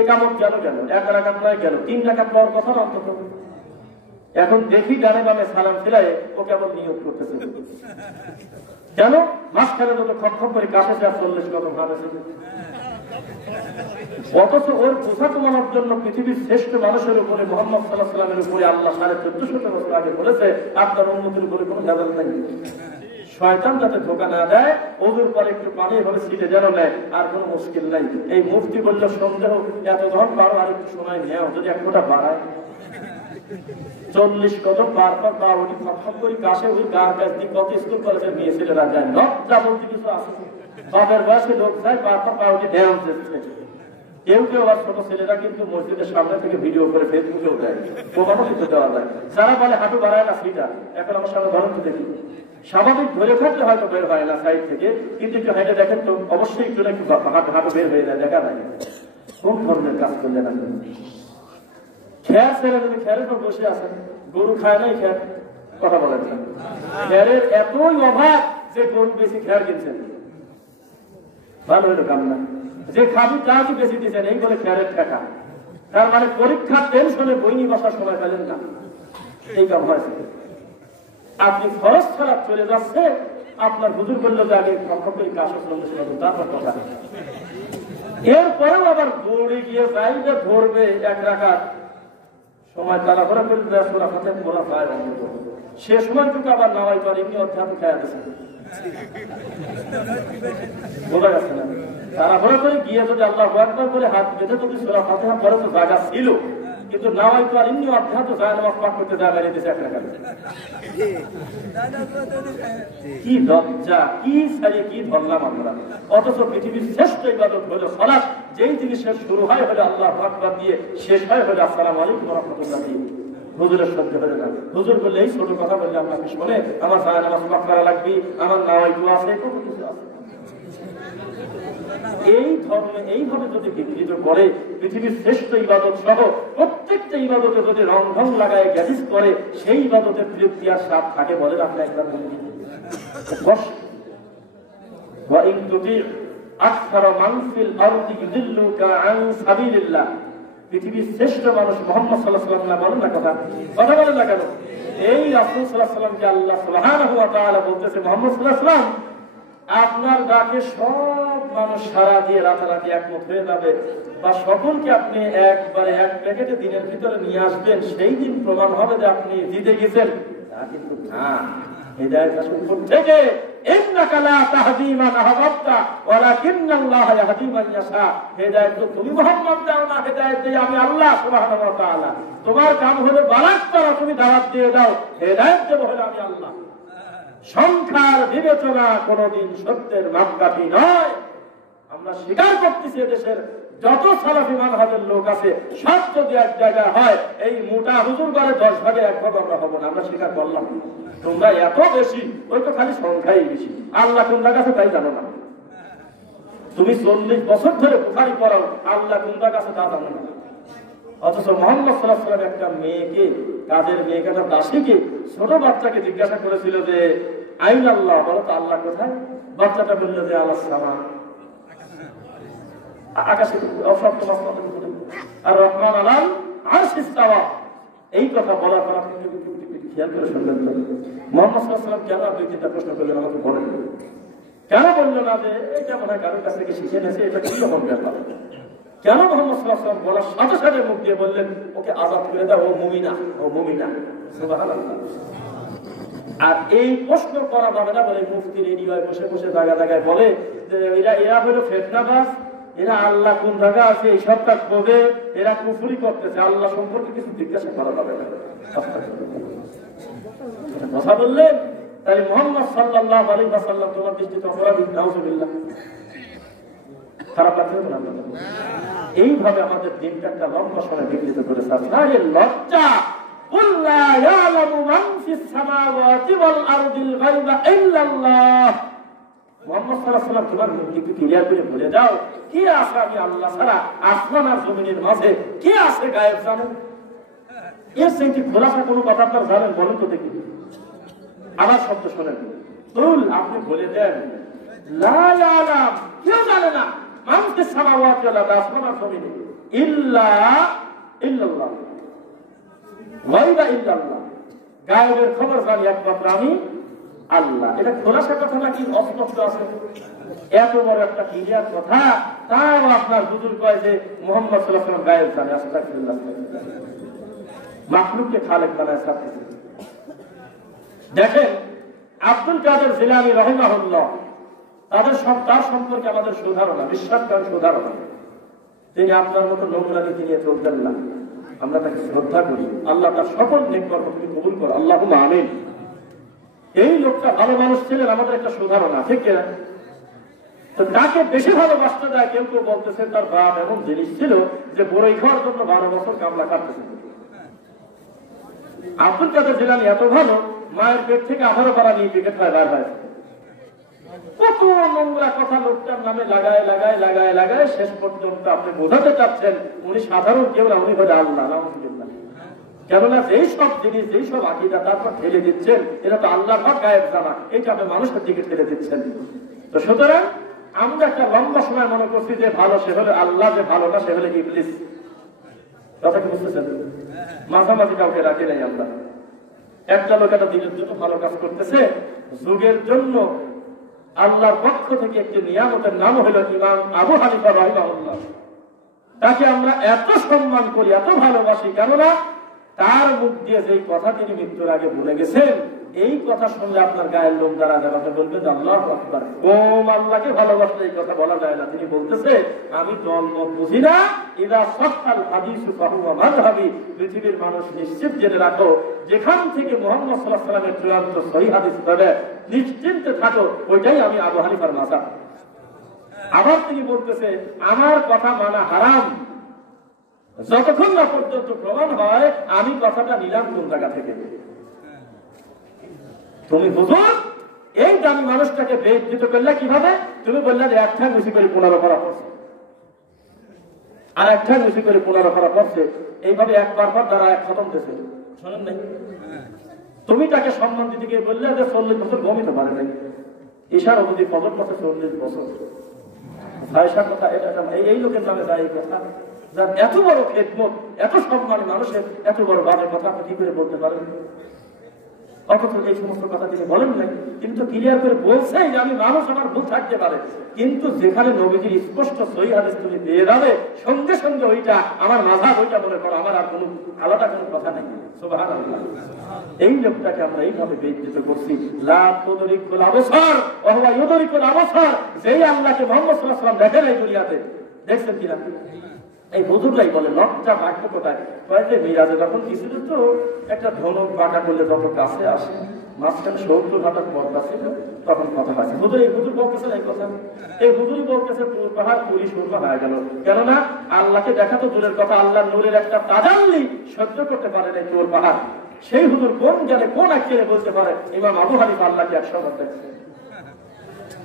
একামত গেল, 1 রাকাত নয় গেল, 3 রাকাত পাওয়ার কথা না অন্তত। এখন দেখি ডানে বামে সালাম ফিরায় ও কেমন নিয়োগ করতেছে, কেন? মাঝখানে যত খপ করে কাছে 40 কদম হাঁটেছে, অথচ ওর বোঝা কমানোর জন্য পৃথিবীর শ্রেষ্ঠ মানুষের উপরে মুহাম্মদ সাল্লাল্লাহু আলাইহি ওয়াসাল্লামের উপরে আল্লাহ 1450 বছর আগে বলেছে আপনার উম্মতের উপরে কোনো ভেজাল নাই। শয়তান যাতে ধোঁকা না দেয়, ওদের পরে একটু পানি এভাবে ছিটে যেন নেয়, আর কোনো মুশকিল নাই। এই মুফতি বলল সন্দেহ, এত ধন পারো আর একটু সময় নেও, যদি 1 ফোঁটা বাড়ায় 40 কদম বারবার পা উঠি ফটফট করে কাছে ওই গার কাছ দিয়ে কত স্কুল কলেজের মেয়ে ছেলেরা যায়, লজ্জা বলতে কিছু আছে? বাপের বয়সে লোক যায় বারবার পা উঠে ধ্যান দিচ্ছে। কেউ কেউ আবার ছোট ছেলেরা কিন্তু মসজিদের সামনে থেকে ভিডিও করে ফেসবুকেও দেয়, প্রমাণও কিন্তু দেওয়া যায়। যারা বলে হাঁটু বাড়ায় না সেটা, এখন আমার সামনে ধরন তো দেখি স্বাভাবিক ধরে থাকলে হয়তো বের হয় না সাইড থেকে, কিন্তু একটু হেঁটে দেখেন তো অবশ্যই একটু একটু হাঁটু বের হয়ে যায়, দেখা যায়। কোন ধরনের কাজ করলেন আপনি? খেয়ার ছেড়ে যদি খেয়ারের পর বসে আছেন, গরু খায় নাই খেয়ার, কথা বলেন না। খেয়ারের এতই অভাব যে গরু বেশি খেয়ার কিনছেন, ভালো হইলো কাম না। যে খাবি তা কি বেশি দিচ্ছেন, এই বলে খেয়ারের টাকা। তার মানে পরীক্ষার টেনশনে বই নিয়ে বসার সময় পেলেন না, এই কাম হয়েছে। আপনি খরচ ছাড়া চলে যাচ্ছে, আপনার হুজুর বললো যে আগে কাজ তারপর কথা। এরপরেও আবার দৌড়ে গিয়ে যাই যে ধরবে এক রাখার সময় তারা ঘোরা করে ঘোরা পায়, সে সময়টুকু আবার নামাই পারে এমনি অধ্যাত্ম খেয়া দিচ্ছে, বোঝা যাচ্ছে না। তারা ঘোরা করে গিয়ে যদি আল্লাহ একবার করে হাত বেঁধে যদি সোলা ফাতেহা করে তো জায়গা ছিল, কিন্তু নামাই তো আর এমনি অধ্যাত্ম যায় নামাজ পাক করতে জায়গা নিতেছে এক রাখা। কি লজ্জা, কি সারি, কি ধরলাম আমরা। অথচ পৃথিবীর শ্রেষ্ঠ ইবাদত হলো সালাত, যেই জিনিসের শুরু হয় হলো আল্লাহু আকবার দিয়ে, শেষ হয় হলো আসসালামু আলাইকুম ওয়া রাহমাতুল্লাহ দিয়ে। হুজুরের সহ্য হলো না, হুজুর বললে এই ছোট কথা বললে আপনাকে শুনে আমার সারা নামাজ পাক করা লাগবে, আমার নামাই দোয়া আছে, কত কিছু আছে। এই ধর্মে এইভাবে যদি বিকৃত করে, পৃথিবীর শ্রেষ্ঠ ইবাদত সহ প্রত্যেকটা ইবাদতে যদি রং ঢং লাগায় গ্যাজিস করে, সেই ইবাদতের তৃপ্তি আর স্বাদ থাকে বলে আপনি একবার পৃথিবীর শ্রেষ্ঠ মানুষ মুহাম্মদ সাল্লাল্লাহু আলাইহি ওয়াসাল্লাম বলেন না, কথা বলেন না কেন? এই রাসূল সাল্লাল্লাহু আলাইহি ওয়াসাল্লামকে আল্লাহ সুবহানাহু ওয়া তাআলা বলতেছে, মুহাম্মদ সাল্লাল্লাহু আলাইহি ওয়াসাল্লাম আপনার ডাকে সব মানুষ সারা দিয়ে রাতারাতি একমত হয়ে যাবে, বা সকলকে আপনি একবারে এক প্যাকেটে দিনের ভিতরে নিয়ে আসবেন, সেই দিন প্রমাণ হবে যে আপনি জিতে গেছেন। তা কিন্তু না, হিদায়াত আসল থেকে ইন্নাকা লা তাহদি মান আহবাবতা ওয়ালাকিন্নাল্লাহা ইয়াহদি মান ইয়াশা। হিদায়াত তো তুমি মুহাম্মদ দাও না, হিদায়াত দেই আমি আল্লাহ সুবহানাহু ওয়া তাআলা। তোমার কাম হলো বারাক করা, তুমি দাওয়াত দিয়ে দাও, হিদায়াত দেব হলো আমি আল্লাহ। সংখ্যার বিবেচনা কোনদিন সত্যের মাপকাঠি নয়। আমরা স্বীকার করতেছি দেশের যত সালাফি মানহাজের লোক আছে সব যদি এক জায়গায় হয়, এই মোটা হুজুর করে 10 ভাগে 1 ভাগ আমরা হবো না, আমরা স্বীকার করলাম। তোমরা এত বেশি, ওই তো খালি সংখ্যাই বেশি, আল্লাহ তোমরা কাছে তাই জানো না। তুমি 40 বছর ধরে বুখারী পড়াও, আল্লাহ তোমরা কাছে তা জানো না। অথচ মুহাম্মদ সাল্লাল্লাহু আলাইহি ওয়াসাল্লাম একটা মেয়েকে, কাজের মেয়েকে, একটা দাসীকে, ছোট বাচ্চাকে জিজ্ঞাসা করেছিল যে আইন আল্লাহ, বলো তো আল্লাহ কোথায়? বাচ্চাটা বলল যে আলাস সামা, আকাশে অসপ্ত আর রহমান আলাল আরশিস তাওয়া। এই কথা বলার পর আপনি খেয়াল করে শুনবেন তো, মুহাম্মদ সাল্লাল্লাহু আলাইহি ওয়াসাল্লাম কেন আপনি চিন্তা প্রশ্ন করলেন আমাকে বলেন, কেন বললো না যে এটা মনে হয় কারোর কাছ থেকে শিখে নিয়েছে, এটা কি রকম ব্যাপার? কেন মুহাম্মদ সাল্লাল্লাহু আলাইহি ওয়াসাল্লাম বলার সাথে সাথে মুখ দিয়ে বললেন ওকে আযাদ করে দাও, ও মুমিনা, ও মুমিনা। সুবহানাল্লাহ। আর এই প্রশ্ন করা যাবে না বলে মুফতির এরিয়ায় বসে বসে জায়গা জায়গায় বলে যে এরা হলো ফিতনাবাজ, এরা আল্লাহ কোন জায়গা আছে এই সবটা খোঁজে, এরা কুফরি করতেছে, আল্লাহ সম্পর্কে কিছু জিজ্ঞাসা করা যাবে না। কথা বললেন তাই মুহাম্মদ সাল্লাল্লাহু আলাইহি ওয়াসাল্লাম তোমার দৃষ্টিতে অপরাধী, নাউযুবিল্লাহ। খারাপ লাগছে না? এইভাবে আমাদের দিনটা একটা লম্বা সময় বিকৃত করেছে। আরে লজ্জা! কুল লা ইয়ালামু মান ফিস সামাওয়াতি ওয়াল আরদিল গায়বা ইল্লাল্লাহ। মুহাম্মদ সাল্লাল্লাহু আলাইহি ওয়াসাল্লাম তোমার মুখ একটু ক্লিয়ার করে বলে দাও, কি আছে আমি আল্লাহ ছাড়া আসমান আর জমিনের মাঝে কি আছে গায়েব জানেন? এর সেইটি খোলাসা কোনো কথা আপনার জানেন বলুন তো দেখি। আমার শব্দ শোনেন, কুল আপনি বলে দেন লা ইয়ালাম, কেউ জানে না, মান ফিস সামাওয়াতি ওয়াল আরদি, আসমান আর জমিনে, ইল্লাল্লাহ ওয়াইবা ইল্লাল্লাহ, গায়েবের খবর জানি একমাত্র আমি আল্লাহ। এটা খোলাসা কথা নাকি অস্পষ্ট আছে? এত বড় একটা ক্লিয়ার কথা, তাও আপনার হুজুর কয় যে মুহাম্মদ সাল্লাল্লাহু আলাইহি ওয়াসাল্লাম গায়েব জানে। আস্তাগফিরুল্লাহ। মাখলুককে খালেক বানায় সাথে। দেখেন আব্দুল কাদের জিলানী রাহিমাহুল্লাহ, তার সম্পর্কে আমাদের সুধারণা, বিশ্বাস করেন সুধারণা, তিনি আপনার মতো নোংরা নীতি নিয়ে চলতেন না। আমরা তাকে শ্রদ্ধা করি। আল্লাহ তার সকল নেক কর্মকে কবুল করো, আল্লাহুম্মা আমিন। এই লোকটা ভালো মানুষ ছিলেন, আমাদের একটা সুধারণা, ঠিক কিনা? তো তাকে বেশি ভালোবাসতে যায়। কেউ কেউ বলতেছে তার বাপ এমন জিনিস ছিল যে বড়ই খাওয়ার জন্য 12 বছর কামলা কাটতেছে। আব্দুল কাদের জিলানী এত ভালো, মায়ের পেট থেকে 18 পারা নিয়ে পেটে খায় বার হয়। কত নোংরা কথা লোকটার নামে লাগায় লাগায় লাগায় লাগায় শেষ পর্যন্ত আপনি বোঝাতে চাচ্ছেন উনি সাধারণ কেউ না, উনি বলে আল্লাহ। কেননা যেই সব জিনিস, যেই সব আকীদা তারপর ঠেলে দিচ্ছেন, এটা তো আল্লাহর হক গায়েব জানা, এটা আপনি মানুষের দিকে ঠেলে দিচ্ছেন। তো সুতরাং আমরা একটা লম্বা সময় মনে করছি যে ভালো সে হলে আল্লাহ, যে ভালো না সে হলে ইবলিস। কথা কি বুঝতেছেন? মাঝামাঝি কাউকে রাখি নাই আমরা। একটা লোক একটা দিনের জন্য ভালো কাজ করতেছে, যুগের জন্য আল্লাহর পক্ষ থেকে একটি নিয়ামতের নাম হলো ইমাম আবু হানিফা রাহিমাহুল্লাহ। তাকে আমরা এত সম্মান করি, এত ভালোবাসি, কেননা তার মুখ দিয়ে যেই কথা তিনি মৃত্যুর আগে বলে গেছেন, এই কথা শুনলে আপনার গায়ের লোক দ্বারা দেখাতে বলবে যে আল্লাহু আকবার। কোন আল্লাহকে ভালোবাসলে এই কথা বলা যায় না। তিনি বলতেছে আমি দলমত বুঝি না, ইদা সাহহাল হাদিসু ফাহুয়া মাযহাবি। পৃথিবীর মানুষ নিশ্চিত জেনে রাখো, যেখান থেকে মুহাম্মদ সাল্লাল্লাহু আলাইহি ওয়াসাল্লামের চূড়ান্ত সহিহ হাদিস পাবে, নিশ্চিন্তে থাকো, ওইটাই আমি আবু হানিফার মাযহাব। আবার তিনি বলতেছে আমার কথা মানা হারাম, যতক্ষণ না পর্যন্ত প্রমাণ হয় আমি কথাটা নিলাম কোন জায়গা থেকে। তুমি হুজুর এই দামি মানুষটাকে বেইজ্জত করলে কিভাবে? তুমি বললে যে একটা বেশি করে 15 করা পড়ছে, আর একটা বেশি করে 15 করা পড়ছে, এইভাবে একবার পর দ্বারা এক খতম দিয়েছে, শোনেন নাই? তুমি তাকে সম্মান দিতে গিয়ে বললে যে 40 বছর ঘুমিতে পারে নাই, ঈশার অবধি ফজর পড়ছে 40 বছর। ভাইসার কথা এটা এই লোকের নামে যায় এই কথা, যার এত বড় খেদমত, এত সম্মান, মানুষের এত বড় বাজে কথা আপনি কি করে বলতে পারেন? অথচ এই সমস্ত কথা তিনি বলেন নাই, কিন্তু ক্লিয়ার করে বলছেন যে আমি মানুষ, আমার ভুল থাকতে পারে, কিন্তু যেখানে নবীজির স্পষ্ট সহিহ হাদিস তুমি পেয়ে যাবে, সঙ্গে সঙ্গে ওইটা আমার মাযহাব, ওইটা মনে করো, আমার আর কোনো আলাদা কোনো কথা নাই। সুবহানাল্লাহ। এই লোকটাকে আমরা এইভাবে বেইজ্জত করছি। লা তুদরিকুল আবসার ওয়া হুয়া ইউদরিকুল আবসার। যেই আল্লাহকে মুহাম্মদ সাল্লাল্লাহু আলাইহি ওয়াসাল্লাম দেখেন এই দুনিয়াতে, দেখছেন কিনা? এই হুজুররাই বলে লজ্জা ভাগ্য কোথায়? কয়েছে মিরাজে যখন গেছিল তো একটা ধনুক বাঁকা করলে যত কাছে আসে, মাঝখানে 70 হাজার পর্দা ছিল, তখন কথা হয়েছে। হুজুর এই হুজুর বলতেছেন এই কথা, এই হুজুরই বলতেছে পুরো পাহাড় পুরি সুরমা হয়ে গেল। কেননা আল্লাহকে দেখা তো দূরের কথা, আল্লাহর নূরের একটা তাজাল্লি সহ্য করতে পারে না তোর পাহাড়। সেই হুজুর কোন জানে কোন আকিরে বলতে পারে ইমাম আবু হানিফা আল্লাহকে 100 বার দেখছে।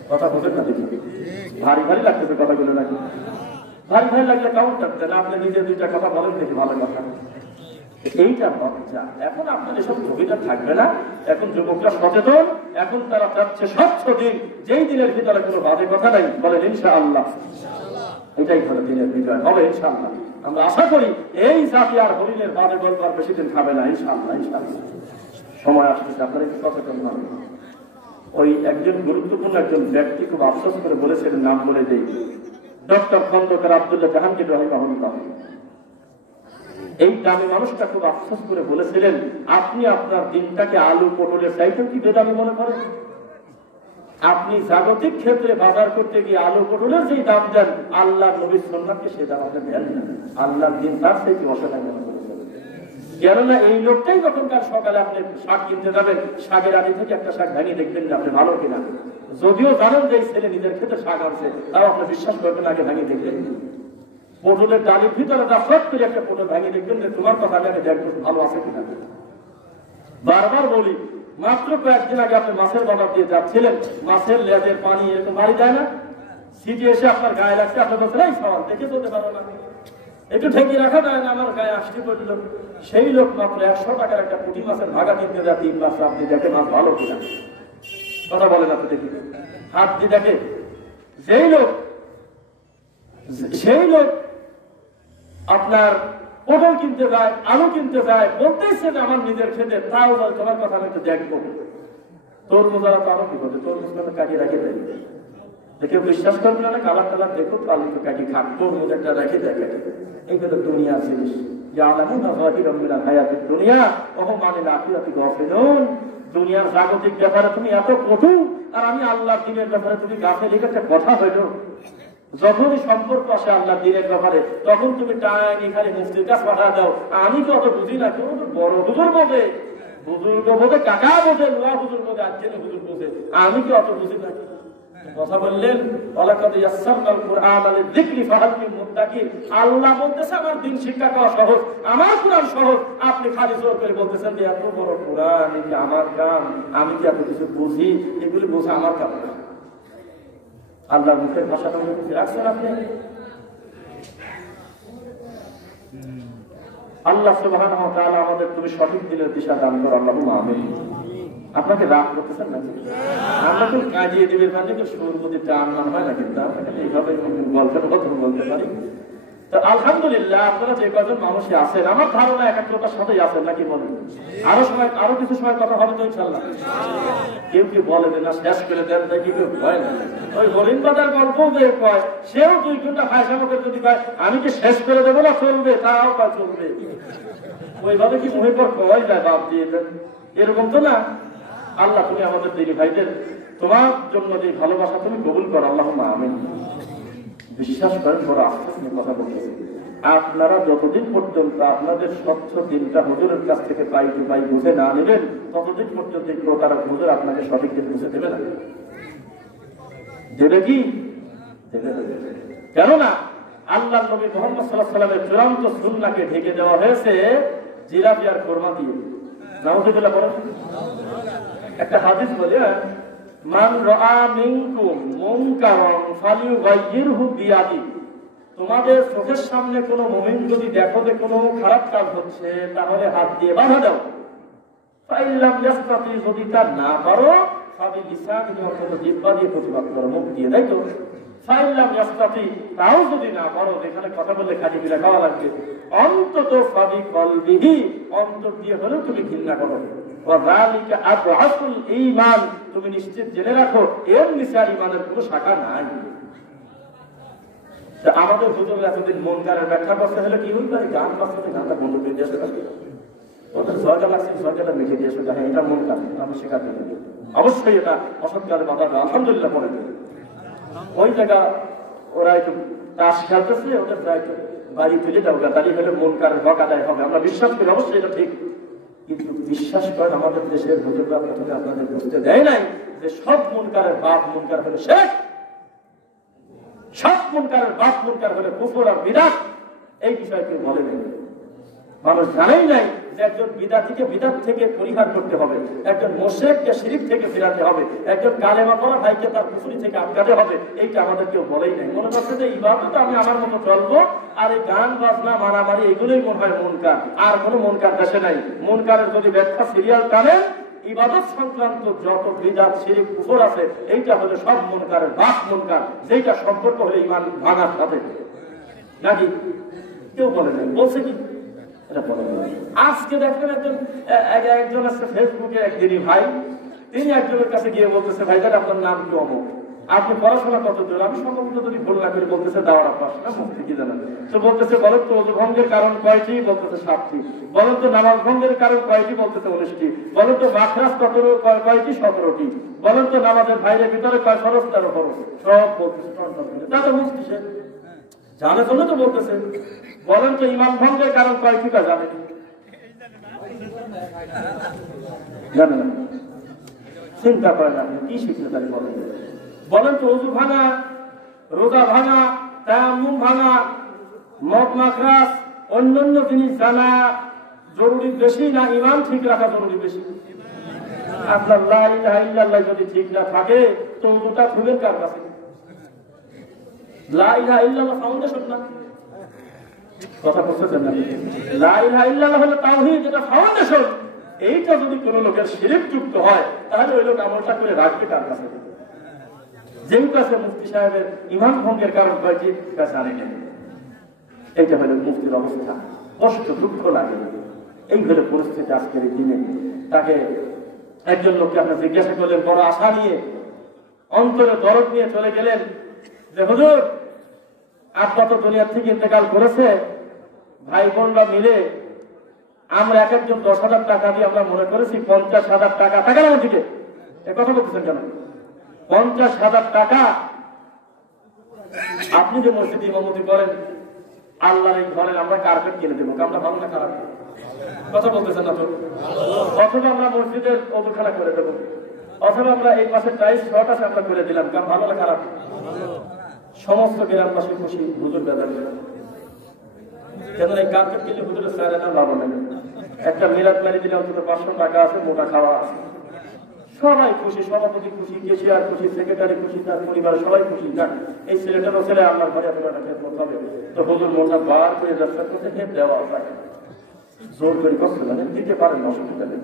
কথা বলেন না দেখি, ভারী ভারী লাগতেছে কথাগুলো নাকি? ভারী ভারী লাগলে কাউন্টার দেন, আপনি নিজে দুইটা কথা বলেন দেখি, ভালো কথা। এইটা লজ্জা। এখন আপনার এসব ভূমিকা থাকবে না। এখন যুবকরা সচেতন, এখন তারা চাচ্ছে স্বচ্ছ দিন, যেই দিনের ভিতরে কোনো বাজে কথা নাই, বলেন ইনশাআল্লাহ। এটাই হলো দিনের বিজয় হবে ইনশাআল্লাহ। আমরা আশা করি এই জাতি আর হরিণের বাজে গল্প আর বেশি দিন খাবে না ইনশাআল্লাহ। ইনশাআল্লাহ সময় আসতেছে, আপনারা একটু সচেতন হন। ওই একজন গুরুত্বপূর্ণ একজন ব্যক্তি খুব আফসোস করে বলেছিলেন, নাম বলে দেই, ডক্টর খন্দকার আব্দুল্লাহ জাহাঙ্গীর রাহিমাহুল্লাহ। এই দামি মানুষটা খুব আফসোস করে বলেছিলেন, আপনি আপনার দিনটাকে আলু পটলের চাইতেও কি বেদামি মনে করেন? আপনি জাগতিক ক্ষেত্রে বাজার করতে গিয়ে আলু পটলের যেই দাম দেন, আল্লাহ নবীর সুন্নাহকে সেই দাম আপনি দেন না। আল্লাহর দিন তার সেই অসহায় মনে করেছেন। কেননা এই লোকটাই যখনকার সকালে আপনি শাক কিনতে যাবেন, শাকের আড়ি থেকে একটা শাক ভেঙে দেখবেন যে আপনি ভালো কিনা, যদিও জানেন যে এই ছেলে নিজের ক্ষেত্রে শাক আনছে, তাও আপনি বিশ্বাস করবেন, আগে ভেঙে দেখবেন। পটলের ডালির ভিতরে ফট করে একটা পটল ভেঙে দেখবেন যে তোমার কথা আগে দেখবেন ভালো আছে কিনা। বারবার বলি, মাত্র কয়েকদিন আগে আপনি মাছের বাজার দিয়ে যাচ্ছিলেন, মাছের লেজের পানি এরকম মারি যায় না, সিটে এসে আপনার গায়ে লাগছে, আপনি বলছেন এই সওয়াল দেখে চলতে পারো না, একটু ঠেকিয়ে রাখা যায় না, আমার গায়ে আসতে পড়ল। সেই লোক মাত্র 100 টাকার একটা পুঁটি মাছের ভাগা কিনতে যায়, 3 মাস আপনি দেখে মাছ ভালো কিনা, কথা বলেন আপনি দেখি, হাত দিয়ে দেখে। সেই লোক আপনার পটল কিনতে যায়, আলু কিনতে যায়, বলতেছে যে আমার নিজের খেতে, তাও তোমার কথা আমি একটু দেখবো। তরমুজ তো আরো কি বলছে, তরমুজ কাটিয়ে রাখে দেয়, কেউ বিশ্বাস করবে না, কালার টালার দেখো, পালি তো কাটি খাক, তরমুজ একটা রেখে দেয় কাটি। এই কথা দুনিয়া জিনিস, দুনিয়ার জাগতিক ব্যাপারে তুমি এত কঠোর, আর আমি আল্লাহর দিনের ব্যাপারে তুমি গাছে লিখে একটা কথা হইল, যখনই সম্পর্ক আসে আল্লাহ দিনের ব্যাপারে, তখন তুমি টাইনি খালি মুফতির কাছে পাঠা দাও। আমি তো অত বুঝি না, কেউ বড় হুজুর বোঝে, বুজুর্গ বোঝে, কাকা বোঝে, নোয়া হুজুর বোঝে, আজকে হুজুর বোঝে, আমি কি অত বুঝি না? কথা বললেন আল্লাহ বলতেছে আমার দিন শিক্ষা করা সহজ, আমার কোরআন সহজ। আপনি খালি জোর করে বলতেছেন যে এত বড় কোরআন, আমার কাম, আমি কি এত কিছু বুঝি? এগুলি বোঝা আমার কাম না। আল্লাহ মুখের ভাষাটা বুঝে রাখছেন আপনি। আল্লাহ সুবহানাহু ওয়া তাআলা আমাদের তুমি সঠিক দিলের দিশা দান করো, আল্লাহুম্মা আমিন। আপনাকে রাগ করতেছেন নাকি? আমরা তো কাজিয়ে দিবেন মানে তো সুর মধ্যে টান মান হয় না, কিন্তু এইভাবে গল্পের কথা বলতে পারি। তো আলহামদুলিল্লাহ আপনারা যে কজন মানুষই আছেন, আমার ধারণা একাত্মতার সাথেই আছেন নাকি বলেন? আরো কিছু সময় কথা হবে তো ইনশাল্লাহ। কেউ কি বলে না শেষ করে দেন, তাই কি কেউ ভয় না? ওই হরিণ বাজার গল্প যে কয়, সেও 2 ঘন্টা ফায়সামকে যদি কয় আমি কি শেষ করে দেবো না চলবে, তাও বা চলবে। ওইভাবে কি মনে পর কয় যায় বাদ দিয়ে দেন, এরকম তো না। আল্লাহ তুমি আমাদের দিনী ভাইদের তোমার জন্য যে ভালোবাসা তুমি কবুল করো, আল্লাহুম্মা আমিন। বিশ্বাস করেন, বড় আস্তে নিয়ে কথা বলতেছি, আপনারা যতদিন পর্যন্ত আপনাদের স্বচ্ছ দিনটা হুজুরের কাছ থেকে পাই টু পাই বুঝে না নেবেন, ততদিন পর্যন্ত তারা হুজুর আপনাকে সঠিক দিন বুঝে দেবে না। দেবে কি? কেননা আল্লাহ নবী মুহাম্মদ সাল্লাল্লাহু আলাইহি ওয়াসাল্লামের চূড়ান্ত সুন্নাহকে ঢেকে দেওয়া হয়েছে জিলাপি আর কোরমা দিয়ে। নাউযুবিল্লাহ বলেন। একটা হাদিস বলে, মান রাআ মিনকুম মুনকারান ফালিয়ুগাইয়িরহু বিয়াদিহি। তোমাদের চোখের সামনে কোনো মুমিন যদি দেখো যে কোনো খারাপ কাজ হচ্ছে, তাহলে হাত দিয়ে বাধা দাও। ফাইল্লাম ইয়াসতাতি, যদি তা না পারো ফাবিলিসানিহি, অন্তত জিহ্বা দিয়ে প্রতিবাদ করো, মুখ দিয়ে, তাই তো? ফাইল্লাম ইয়াসতাতি, তাও যদি না পারো, যেখানে কথা বললে খালি বিলা খাওয়া লাগবে, অন্তত ফাবিকলবিহি, অন্তর দিয়ে হলেও তুমি ঘৃণা করো। ওয়াযালিকা আদআফুল ঈমান, তুমি নিশ্চিত জেনে রাখো এর নিচে আর ঈমানের কোনো শাখা নাই। আমাদের হুজুর এতদিন মনকারের ব্যাখ্যা করতে হলে কি হইতে পারে? গান বাজতে, গানটা বন্ধ করে দিয়ে আসে, ওদের ছয়টা লাগছে, ছয়টা মেখে দিয়ে আসে, হ্যাঁ এটা মনকার, আমি শেখাতে হবে। অবশ্যই এটা অসৎকারের বাধা, আলহামদুলিল্লাহ পড়ে দেবে। ওই জায়গা ওরা একটু তাস খেলতেছে, ওদের একটু বাড়ি তুলে দাও, তাই হলে মনকারের হক আদায় হবে, আমরা বিশ্বাস করি, অবশ্যই এটা ঠিক। কিন্তু বিশ্বাস করেন আমাদের দেশের হুজুররা প্রথমে আপনাদের বুঝতে দেয় নাই যে সব মুনকারের বাপ মুনকার হলে শেখ, সব মুনকারের বাপ মুনকার হলে কুফর আর বিদআত। এই বিষয় কেউ বলে নেই, মানুষ জানেই নাই যে একজন বিদআতীকে বিদআত থেকে পরিহার করতে হবে, একজন মুশরিককে শিরক থেকে ফিরাতে হবে, একজন কালেমা পড়া ভাইকে তার কুফরি থেকে আটকাতে হবে। এইটা আমাদের কেউ বলেই নাই। মনে করছে যে ইবাদত আমি আমার মতো চলবো, আর এই গান বাজনা মারামারি এগুলোই মনে হয় মুনকার, আর কোনো মুনকার দেশে নাই। মুনকারের যদি ব্যাখ্যা সিরিয়াল টানেন, ইবাদত সংক্রান্ত যত বিদআত শিরক কুফর আছে, এইটা হলো সব মুনকারের বাপ মুনকার, যেটা সম্পর্ক হলে ঈমান ভাঙার সাথে। নাকি কেউ বলে নাই? বলছে কি? আজকে দেখবেন একজন আছে ফেসবুকে, একদিনই ভাই, তিনি একজনের কাছে গিয়ে বলতেছে, ভাই জান আপনার নাম কি? অমুক। আপনি পড়াশোনা কত দূর? আমি সম্ভবত যদি ভুল না করি বলতেছে দাওয়ার আব্বাস না মুফতি কি জানেন। তো বলতেছে বলেন তো ওযু ভঙ্গের কারণ কয়টি? বলতেছে 7টি। বলেন তো নামাজ ভঙ্গের কারণ কয়টি? বলতেছে 19টি। বলেন তো মাখরাজ কয়টি? 17টি। বলেন তো নামাজের বাইরে ভিতরে কয় ফরজ? 13 ফরজ। সব বলতেছে তাহলে মুফতি সে জানে জন্য তো বলতেছে। বলেন তো ইমান ভঙ্গের কারণ কয়টি? তা জানে জানে না, চিন্তা করেন আপনি কি শিখতে তাই বলেন। বলেন তো ওযু ভাঙা, রোজা ভাঙা, তায়াম্মুম ভাঙা, মদ মাখরাজ, অন্যান্য জিনিস জানা জরুরি বেশি না ঈমান ঠিক রাখা জরুরি বেশি? আপনার লা ইলাহা ইল্লাল্লাহ যদি ঠিক না থাকে তো ওটা খুবেন কার কাছে? লা ইলাহা ইল্লাল্লাহ ফাউন্ডেশন না, কথা বুঝতেছেন না? লা ইলাহা ইল্লাল্লাহ হলো তাওহীদ, এটা ফাউন্ডেশন। এইটা যদি কোনো লোকের শিরক যুক্ত হয়, তাহলে ওই লোক আমলটা করে রাখবে কার কাছে? যেই কাছে মুফতি সাহেবের ঈমান ভঙ্গের কারণ কয়টি তা জানে না। এইটা হলো মুফতির অবস্থা। কষ্ট দুঃখ লাগে। এই হলো পরিস্থিতি আজকের এই দিনে। তাকে একজন লোককে আপনি জিজ্ঞাসা করলেন বড় আশা নিয়ে, অন্তরে দরদ নিয়ে চলে গেলেন যে হুজুর আব্বা তো দুনিয়া থেকে ইন্তেকাল করেছে, ভাই বোনরা মিলে আমরা এক একজন 10,000 টাকা দিয়ে আমরা মনে করেছি 50,000 টাকা টাকা না দিকে। এ কথা বলতেছেন কেন? 50,000 টাকা আপনি যে মসজিদে ইমামতি করেন, আল্লাহর এই ঘরে আমরা কার্পেট কিনে দেবো, আমরা ভালো না খারাপ? কথা বলতেছেন না তো? অথবা আমরা মসজিদের অবখানা করে দেবো, অথবা আমরা এই পাশে টাইলস ছটা আমরা করে দিলাম, কারণ ভালো না খারাপ? সমস্ত গ্রামবাসী খুশি, হুজুর বেদা কেন এই কার্পেট কিনলে হুজুরের সারে না লাভ লাগে। একটা মিলাদ মারি দিলে অন্তত 500 টাকা আছে, মোটা খাওয়া আছে, সবাই খুশি, সভাপতি খুশি, কেশিয়ার খুশি, সেক্রেটারি খুশি, তার পরিবারের সবাই খুশি। যাক, এই ছেলেটারও ছেলে আল্লাহর ঘরে আপনারা খেদমত হবে। তো হুজুর মোটা বার করে যাচ্ছে করতে খেপ দেওয়া যায়, জোর করে করতে মানে দিতে পারেন, অসুবিধা নেই।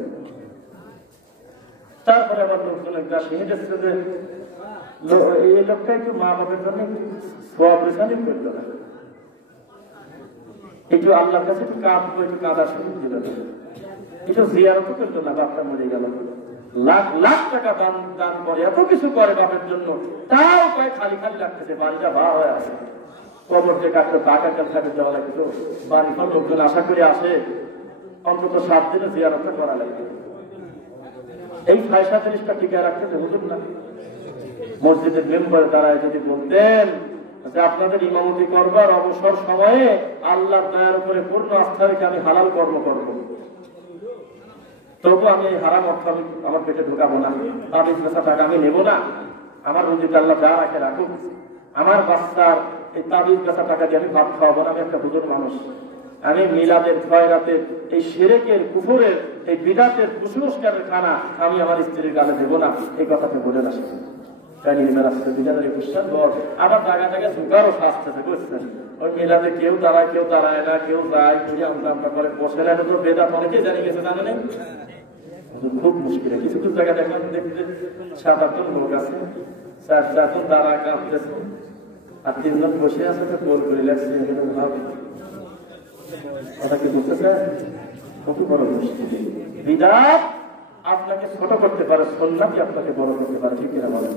তারপরে আবার লোকজন একটা হেঁটেছে যে এই লোকটা একটু মা বাবার জন্য সব রেশানি করলো না, একটু আল্লাহর কাছে একটু একটু কাঁদার সুযোগ দিল না, একটু জিয়ারত করলো না, বাপটা মরে গেল, লাখ লাখ টাকা দান করে, এত কিছু করে বাপের জন্য, তাও কয় খালি খালি লাগতেছে, বাড়িটা ভা হয়ে আছে, কবর যে কাটলে টাকা থাকে দেওয়া লাগতো, বাড়ি পর লোকজন আশা করে আসে, অন্তত 7 দিনে জিয়ারতটা করা লাগবে। এই 6-7 জিনিসটা টিকে রাখতে হুজুর না মসজিদের মেম্বার দ্বারা যদি বলতেন যে আপনাদের ইমামতি করবার অবসর সময়ে আল্লাহর দয়ার উপরে পূর্ণ আস্থা রেখে আমি হালাল কর্ম করব, তবু আমি এই হারাম অর্থ আমি আমার পেটে ঢুকাবো না, তাবিজ বেচা টাকা আমি নেবো না, আমার রুজিতে আল্লাহ যা রাখে রাখুক, আমার বাচ্চার এই তাবিজ বেচা টাকা দিয়ে আমি ভাত খাওয়াবো না, আমি একটা হুজুর মানুষ, আমি মিলাদের খয়রাতের এই শিরকের কুফরের এই বিদাতের কুসংস্কারের খানা আমি আমার স্ত্রীর গালে দেবো না, এই কথাটা বলে না। আবার জায়গা জায়গায় ঝুঁকারও শাস্তেছে, বুঝছেন? ওই মিলাদে কেউ দাঁড়ায় কেউ দাঁড়ায় না, কেউ যায় আমরা করে বসে না, তো বেদাত অনেকেই জানি গেছে, জানে না? খুব মুশকিল। কিছু কিছু জায়গায় দেখলাম, দেখতে 7-8 জন লোক আছে, 4-4 দাঁড়া কাঁপতেছে, আর 3 জন বসে আছে, তো গোল করে লাগছে, কথা কি বলতেছে? কত বড় মুশকিল। বিদাত আপনাকে ছোট করতে পারে, সুন্নাতই আপনাকে বড় করতে পারে, ঠিক কিনা বলেন?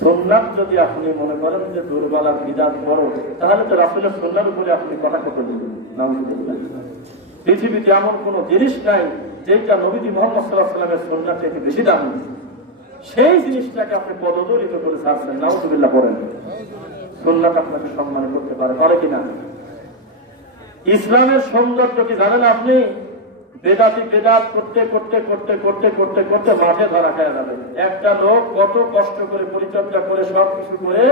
সুন্নাত যদি আপনি মনে করেন যে দুর্বল আর বিদাত বড়, তাহলে তো রাসূলের সুন্নাহর উপরে আপনি কথা কত দিবেন? পৃথিবীতে এমন কোন জিনিস নাই যেটা নবীজি মুহাম্মদ সাল্লাল্লাহু আলাইহি ওয়াসাল্লামের সুন্নাত থেকে বেশি দামি, সেই জিনিসটাকে আপনি পদদলিত করে ছাড়ছেন, নাউযুবিল্লাহ পড়েন। সুন্নাত আপনাকে সম্মান করতে পারে, পারে কিনা? ইসলামের সৌন্দর্য কি জানেন আপনি? বেদাতি বেদাত করতে করতে করতে করতে করতে করতে মাঠে ধরা খাওয়া যাবে। একটা লোক কত কষ্ট করে পরিচর্যা করে সবকিছু করে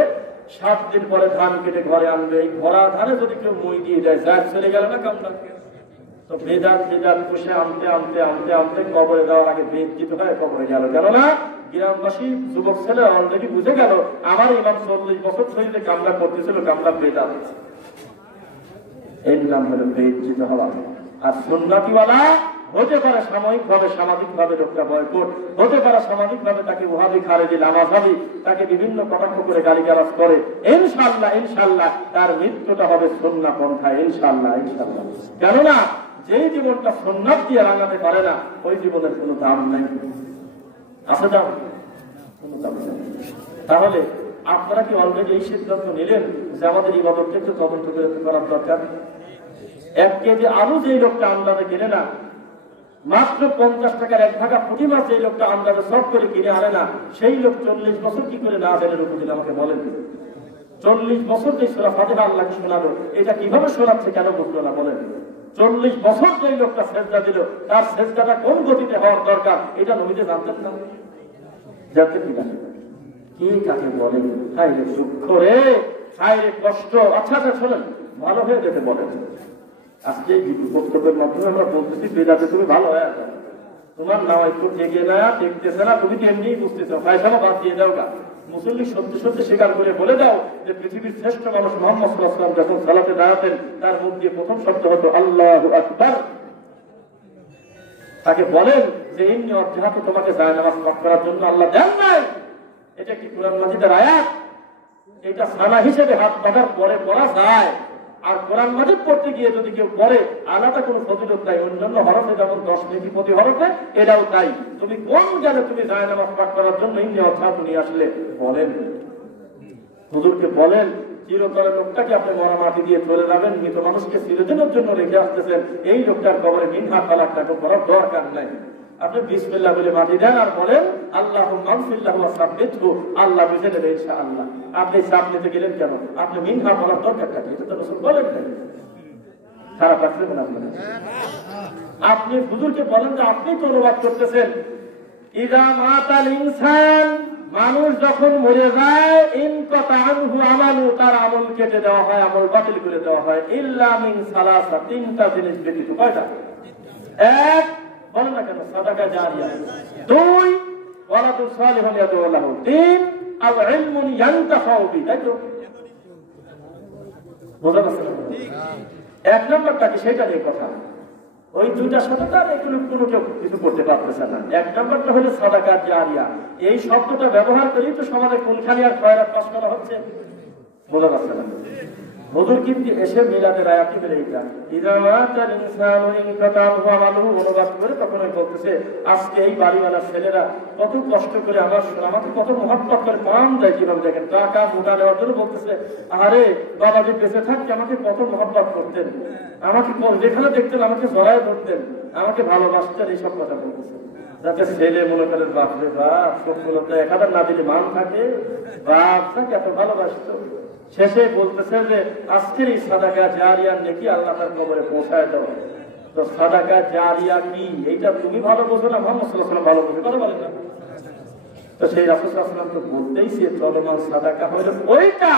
7 দিন পরে ধান কেটে ঘরে আনবে, এই ভরা ধানে যদি কেউ মই দিয়ে দেয়, যা চলে গেল না কামটা। তো বেদাত বেদাত বসে আনতে আনতে আনতে আনতে কবরে যাওয়ার আগে বেজ্জিত হয়ে কবরে গেল। কেননা গ্রামবাসী যুবক ছেলে অলরেডি বুঝে গেল আমার ইমাম 40 বছর ধরে কামলা করতেছিল, কামলা বেদাত, এর নাম হলো বেজ্জিত হওয়া। আর সুন্নাতিওয়ালা হতে পারে সাময়িক ভাবে সামাজিক ভাবে লোকটা বয়কট, হতে পারে সামাজিক ভাবে তাকে ওয়াহাবি খারেজি নামাজি তাকে বিভিন্ন কটাক্ষ করে গালিগালাজ করে, ইনশাআল্লাহ ইনশাআল্লাহ তার মৃত্যুটা হবে সুন্নাহ পন্থায়, ইনশাআল্লাহ ইনশাআল্লাহ। কেননা যেই জীবনটা সুন্নাত দিয়ে রাঙাতে পারে না, ওই জীবনের কোনো দাম নাই। আছে দাম? কোনো দাম নেই। তাহলে আপনারা কি অলরেডি এই সিদ্ধান্ত নিলেন যে আমাদের ইবাদতকে একটু তদন্ত করার দরকার? 1 কেজি আলু যেই লোকটা আন্দাজে কিনে না, মাত্র 50 টাকার 1 ভাগা পুঁটি মাছ যেই লোকটা আন্দাজে সব করে কিনে আনে না, সেই লোক 40 বছর কি করে না জেনে রুকু দিল আমাকে বলেন? 40 বছর যে সূরা ফাতিহা আল্লাহকে শোনালো, এটা কিভাবে শোনাচ্ছে কেন বুঝলো না বলেন? 40 বছর যেই লোকটা সেজদা দিল, তার সেজদাটা কোন গতিতে হওয়ার দরকার এটা নবীজি জানতেন না? জানতেন কিনা? কি কাকে বলে? হায় রে দুঃখ রে, হায় রে কষ্ট। আচ্ছা আচ্ছা শোনেন, ভালো হয়ে যেতে বলেন। আজকে বক্তব্যের মাধ্যমে আমরা বলতেছি বেদাতে তুমি ভালো হয়ে যাবে, তোমার নামাজ তো জেগে না, দেখতেছে না, তুমি কি এমনি বুঝতেছো, পয়সাও বাদ দিয়ে দাও গা। মুসল্লি সত্যি সত্যি স্বীকার করে বলে দাও যে পৃথিবীর শ্রেষ্ঠ মানুষ মুহাম্মদ সাল্লাল্লাহু আলাইহি ওয়াসাল্লাম যখন সালাতে দাঁড়াতেন, তার মুখ দিয়ে প্রথম শব্দ হতো আল্লাহু আকবার। তাকে বলেন যে এমনি অর্থাৎ তোমাকে জায়নামাজ পাঠ করার জন্য আল্লাহ দেন নাই। এটা কি কোরআন মাজিদের আয়াত? এটা সানা হিসেবে হাত বাঁধার পরে পড়া যায়। আর কোরআন মাজিদ পড়তে গিয়ে যদি কেউ পড়ে, আলাদা কোনো ফজিলত নাই। অন্যান্য হরফে যেমন 10 নেকি প্রতি হরফে, এটাও তাই। তুমি কোন জ্ঞানে তুমি জায়নামাজ পাঠ করার জন্য ইন্নি অর্থাৎ নিয়ে আসলে বলেন, হুজুরকে বলেন চিরতরের লোকটাকে আপনি মরা মাটি দিয়ে চলে যাবেন, মৃত মানুষকে চিরদিনের জন্য রেখে আসতেছেন, এই লোকটার কবরে মিনহা তালাক করার দরকার নাই। আপনি বিসমিল্লাহ বলে মাটি দেন আর বলেন আল্লাহুম্মা আগফিরলাহু ওয়া সাব্বিতহু, আল্লাহ বুঝে নেবে ইনশাআল্লাহ। আপনি চাপ নিতে গেলেন কেন? আপনি মিনহা বলার দরকারটা কি? এটা তো রাসূল বলেন না। খারাপ লাগছে না আপনার? আপনি হুজুরকে বলেন যে আপনি তো অনুবাদ করতেছেন ইযা মাতাল ইনসান, মানুষ যখন মরে যায় ইনকাতা আনহু আমালু, তার আমল কেটে দেওয়া হয়, আমল বাতিল করে দেওয়া হয়, ইল্লা মিন সালাসা, তিনটা জিনিস ব্যতীত। কয়টা? এক, বলেন না কেন, সাদাকা জারিয়া। দুই, ওয়ালাদুন সালিহুন ইয়াদউ লাহু। তিন, আও ইলমুন ইয়ানতাফাউ বি। তাই তো? বোঝা যাচ্ছে না? এক নম্বরটা কি সেটা নিয়ে কথা। ওই দুইটার সাথে তার এগুলো কোনো কেউ কিছু করতে পারতেছে না। এক নম্বরটা হলো সাদাকা জারিয়া। এই শব্দটা ব্যবহার করেই তো সমাজে কোনখানে আর খয়রাত পাস করা হচ্ছে, বোঝা যাচ্ছে না। হুজুর কিন্তু এসে মিলাদের আয়াতই বেড়ে এটা অনুবাদ করে তখন বলতেছে আজকে এই বাড়িওয়ালার ছেলেরা কত কষ্ট করে আমাকে কত মহব্বত করে পান দেয়, কিভাবে দেখেন টাকা মোটা নেওয়ার জন্য বলতেছে আরে বাবা যে বেঁচে থাকতে আমাকে কত মহব্বত করতেন, আমাকে যেখানে দেখতেন আমাকে জড়ায় ধরতেন, আমাকে ভালোবাসতেন, এইসব কথা বলতেছে। যাতে ছেলে মনে করেন বাপরে বাপ সবগুলো তো 1000 না দিলে মান থাকে, বাপ থাকে এত ভালোবাসত। শেষে বলতেছে যে আজকের এই সাদাকা জারিয়ার নেকি আল্লাহ তার কবরে পৌঁছায় দাও। তো সাদাকা জারিয়া কি এইটা তুমি ভালো বোঝো না, মুহাম্মদ সাল্লাল্লাহু আলাইহি ওয়াসাল্লাম ভালো বোঝে, কথা বলেন না? তো সেই রাসূল সাল্লাল্লাহু আলাইহি ওয়াসাল্লাম তো বলতেই সে চলমান সাদাকা হইল ওইটা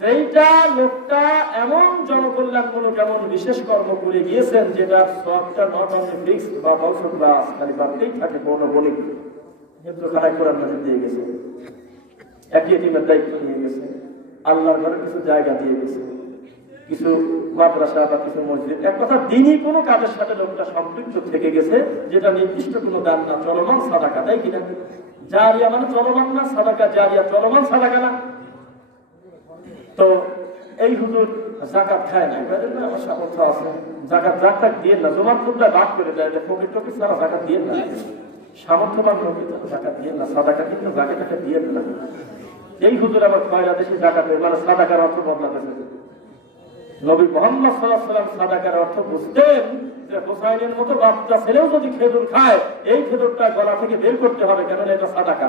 যেইটা লোকটা এমন জনকল্যাণমূলক এমন বিশেষ কর্ম করে গিয়েছেন যেটা সবটা নট অনলি ফিক্স বা বছর বা খালি বাড়তেই থাকে কোনো বণিক কিন্তু খারাপ কোরআন মাজিদ দিয়ে গেছে, এক ইতিমের দায়িত্ব নিয়ে গেছে, আল্লাহর ঘরে কিছু জায়গা দিয়ে গেছে, কিছু মাদ্রাসা বা কিছু মসজিদ, এক কথা দিনই কোনো কাজের সাথে লোকটা সম্পৃক্ত থেকে গেছে যেটা নির্দিষ্ট কোনো দান না, চলমান সাদাকা। তাই কিনা? জারিয়া মানে চলমান না, সাদাকা জারিয়া চলমান সাদাকা না। তো এই হুজুর যাকাত খায় না, আমার সামর্থ্য আছে, যাকাত দিয়ে না, জমার খুবটা ভাগ করে দেয়, ফকির টকির ছাড়া যাকাত দিয়ে না, সামর্থ্যবান লোক যাকাত দিয়ে না, সাদাকা কিন্তু যাকাতটা দিয়ে না। এই হুজুর আবার কয়লা দেশে জাকাত মানে সাদাকার অর্থ বদলাতেছে। নবী মুহাম্মদ সাল্লাল্লাহু আলাইহি ওয়াসাল্লাম সাদাকার অর্থ বুঝতেন যে হোসাইনের মতো বাচ্চা ছেলেও যদি খেজুর খায় এই খেজুরটা গলা থেকে বের করতে হবে, কেন এটা সাদাকা।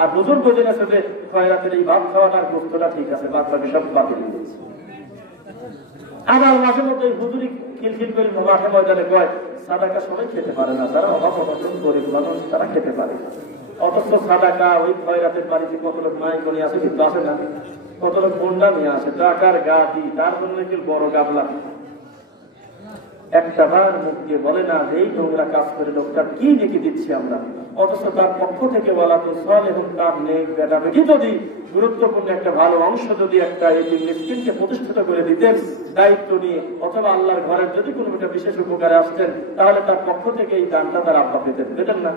আর হুজুর বুঝে গেছে যে খয়রাতের এই ভাত খাওয়াটার গোস্তটা ঠিক আছে, বাদ বাকি সব বাতিল হয়েছে। আবার মাঝে মধ্যে হুজুরি খিলখিল করে মাঠে ময়দানে কয় সাদাকা সবাই খেতে পারে না, যারা অভাব অনটন গরিব মানুষ তারা খেতে পারে। অথচ সাদাকা ওই খয়রাতের বাড়িতে কত লোক মাই কোনি আছে কিন্তু আসে না, কত লোক বন্ডা নিয়ে আসে টাকার গাদি, তার জন্য কি বড় গাবলা। একটা বার মুখ দিয়ে বলে না যে এই নোংরা কাজ করে লোকটা কি দেখে দিচ্ছি আমরা, অথচ তার পক্ষ থেকে বলা তো সল এবং তার নেক বেটা বেটি যদি গুরুত্বপূর্ণ একটা ভালো অংশ যদি একটা এই মিসকিনকে প্রতিষ্ঠিত করে দিতেন দায়িত্ব নিয়ে, অথবা আল্লাহর ঘরের যদি কোনো একটা বিশেষ উপকারে আসতেন, তাহলে তার পক্ষ থেকে এই দানটা তার আব্বা পেতেন না।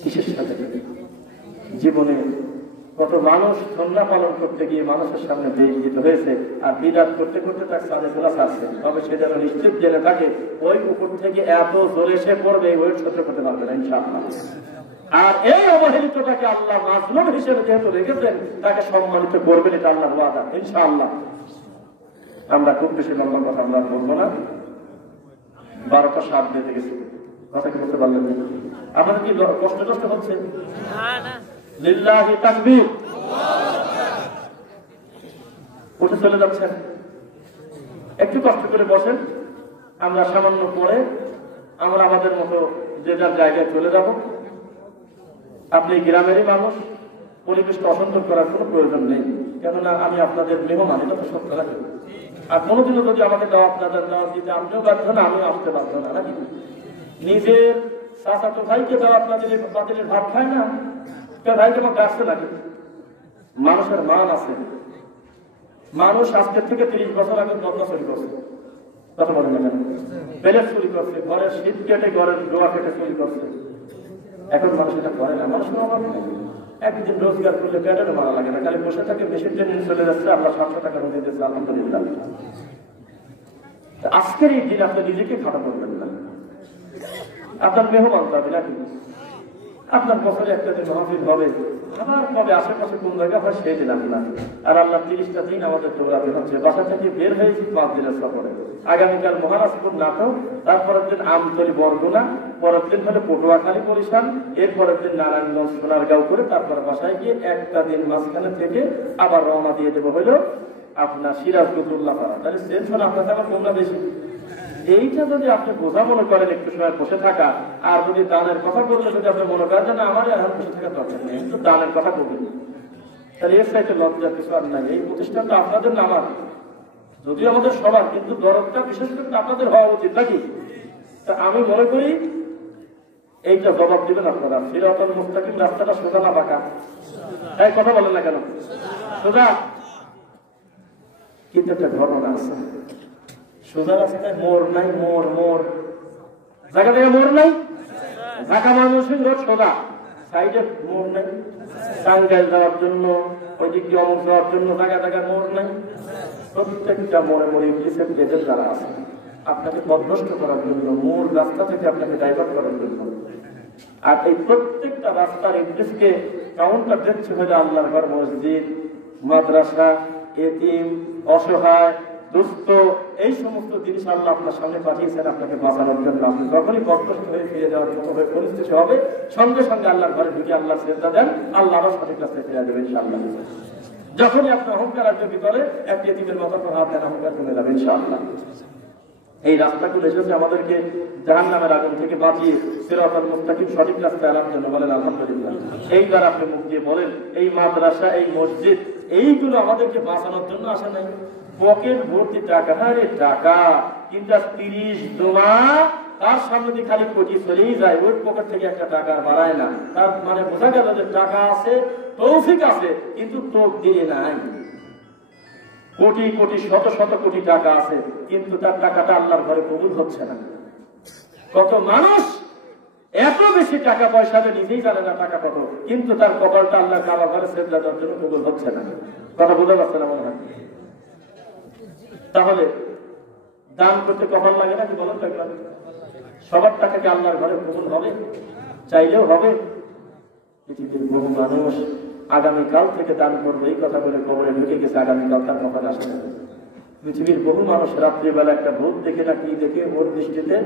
কিসের সাথে জীবনে কত মানুষ সন্ধ্যা পালন করতে গিয়ে মানুষের সামনে বেইজ্জত হয়েছে, আর বিরাট করতে করতে তার সাথে তোলা আসছে, তবে সে যেন নিশ্চিত জেনে থাকে ওই উপর থেকে এত জোরে সে পড়বে ওই সহ্য করতে পারবে না ইনশাআল্লাহ। আর এই অবহেলিতটাকে আল্লাহ মাজলুম হিসেবে যেহেতু রেখেছেন তাকে সম্মানিত করবেন, এটা আল্লাহর ওয়াদা ইনশাআল্লাহ। আমরা খুব বেশি লম্বা কথা আমরা বলবো না, 12টা 7 বেজে গেছে, কথা কি বলতে পারলেন? আমাদের কি কষ্ট হচ্ছে? লিল্লাহি তাকবীর, উঠে চলে যাচ্ছেন, একটু কষ্ট করে বসেন, আমরা সামান্য পরে আমরা আমাদের মতো যে যার জায়গায় চলে যাব। আপনি গ্রামেরই মানুষ, পরিবেশটা অসুন্দর করার কোনো প্রয়োজন নেই, কেননা আমি আপনাদের মেহমান, এটা তো সত্য লাগে। আর কোনোদিনও যদি আমাকে আপনাদের দাওয়াত দিতে আপনিও বাধ্য না, আমিও আসতে বাধ্য না, নাকি? নিজের চাচাতো ভাইকে দাওয়াত না দিলে বাতিলের ভাত খায় না, ভাইকে আমার ডাকছে নাকি? মানুষের মান আছে, মানুষ আজকের থেকে 30 বছর আগে বদলা চুরি করছে, কথা বলেন না কেন? প্লেট চুরি করছে, ঘরের শীত কেটে ঘরের ডোয়া কেটে চুরি করছে, এখন মানুষ এটা করে না। মানুষের অভাব নেই, একদিন রোজগার করলে পেটের মারা লাগে না, খালি বসে থাকে, বেশি ট্রেনিং চলে যাচ্ছে, আমরা 700 টাকা রোজে দিচ্ছি আলহামদুলিল্লাহ। আজকের এই দিন আপনি নিজেকে খাটো করবেন না, আপনার মেহমান পাবে নাকি? আপনার বছরে একটা দিন মাহফিল হবে, আবার কবে আশেপাশে কোন জায়গা হয় সেই দিন আপনার। আর আল্লাহ 30টা দিন আমাদের দৌড়াতে হচ্ছে। বাসা থেকে বের হয়েছি 5 দিনের সফরে। আগামীকাল মহারাজপুর নাটক, তারপরের দিন আমতলী বরগুনা, পরের দিন হলে পটুয়াখালী বরিশাল, এরপরের দিন নারায়ণগঞ্জ সোনারগাঁও করে তারপর বাসায় গিয়ে একটা দিন মাঝখানে থেকে আবার রওনা দিয়ে দেবো হইল আপনার সিরাজগঞ্জুল্লাহ পাড়া। তাহলে টেনশন আপনার আমার কোনটা বেশি? এইটা যদি আপনি বোঝা মনে করেন একটু সময় বসে থাকা, আর যদি দানের কথা বললে যদি আপনি মনে করেন যে আমার এখন বসে থাকা দরকার নেই, কিন্তু দানের কথা বলবেন, তাহলে এর সাইডে লজ্জা কিছু আর নাই। এই প্রতিষ্ঠানটা আপনাদের না আমার, যদিও আমাদের সবার, কিন্তু দরদটা বিশেষ করে আপনাদের হওয়া উচিত নাকি? তা আমি মনে করি এইটা জবাব দিবেন আপনারা। সিরাতাল মুস্তাকিম রাস্তাটা সোজা না বাঁকা? এই কথা বলেন না কেন? সোজা। কিন্তু একটা ঘটনা আছে, সোজা রাস্তায় মোড় নাই, মোড় জায়গা জায়গায় মোড় নাই। ঢাকা ময়মনসিংহ রোড সোজা, সাইডে মোড় নাই। টাঙ্গাইল যাওয়ার জন্য, ওই দিক দিয়ে অমুক যাওয়ার জন্য জায়গা জায়গায় মোড় নাই। প্রত্যেকটা মোড়ে মোড়ে ইংলিশের এজেন্ট যারা আছে আপনাকে পথভ্রষ্ট করার জন্য, মূল রাস্তা থেকে আপনাকে ডাইভার্ট করার জন্য। আর এই প্রত্যেকটা রাস্তার ইংলিশকে কাউন্টার দেখছে হলে আল্লাহর ঘর, মসজিদ, মাদ্রাসা, এতিম, অসহায়, দুস্থ, এই সমস্ত জিনিস আল্লাহ আপনার সামনে পাঠিয়েছেন আপনাকে বাঁচানোর জন্য। আপনি যখনই পথভ্রষ্ট হয়ে ফিরে যাওয়ার মতো হয়ে পরিস্থিতি হবে, সঙ্গে সঙ্গে আল্লাহর ঘরে ঢুকে আল্লাহ শ্রদ্ধা দেন, আল্লাহ আবার সঠিক রাস্তায় ফিরে যাবে ইনশাআল্লাহ। যখনই আপনি অহংকার আসবে ভিতরে, একটি এতিমের মতো হাত দেন, অহংকার কমে যাবে ইনশাআল্লাহ। এই রাস্তাগুলো এসেছে আমাদেরকে জাহান্নামের আগুন থেকে বাঁচিয়ে সিরাতাল মুস্তাকিম সঠিক রাস্তায় আনার জন্য। বলেন আলহামদুলিল্লাহ। এইবার আপনি মুখ দিয়ে বলেন, এই মাদ্রাসা, এই মসজিদ, এইগুলো আমাদেরকে বাঁচানোর জন্য আসে নাই। পকেট ভর্তি টাকা, আরে টাকা, কিন্তু 30 দোমা তার সামনে দিয়ে খালি কোটি চলেই যায়, ওই পকেট থেকে একটা টাকা বাড়ায় না। তার মানে বোঝা গেল যে টাকা আছে, তৌফিক আছে, কিন্তু তকদিরে নাই। কোটি কোটি শত শত কোটি টাকা আছে, কিন্তু তার টাকাটা আল্লাহর ঘরে কবুল হচ্ছে না। কত মানুষ এত বেশি টাকা পয়সা নিজেই জানে না টাকা কত, কিন্তু তার কপালটা আল্লাহর কাবা ঘরে সেজদা দেওয়ার জন্য কবুল হচ্ছে না। কথা বোঝা যাচ্ছে না মনে হয়? তাহলে দান করতে কপাল লাগে না কি বলেন? সবার টাকাকে আল্লাহর ঘরে কবুল হবে? চাইলেও হবে? পৃথিবীর বহু মানুষ আগামীকাল থেকে দান করবে এই কথা বলে কবরে ঢুকে গেছে, আগামীকাল তার কপাল আসে না। পৃথিবীর বহু মানুষ রাত্রিবেলা একটা ভূত দেখে না কি দেখে ওর দৃষ্টিতে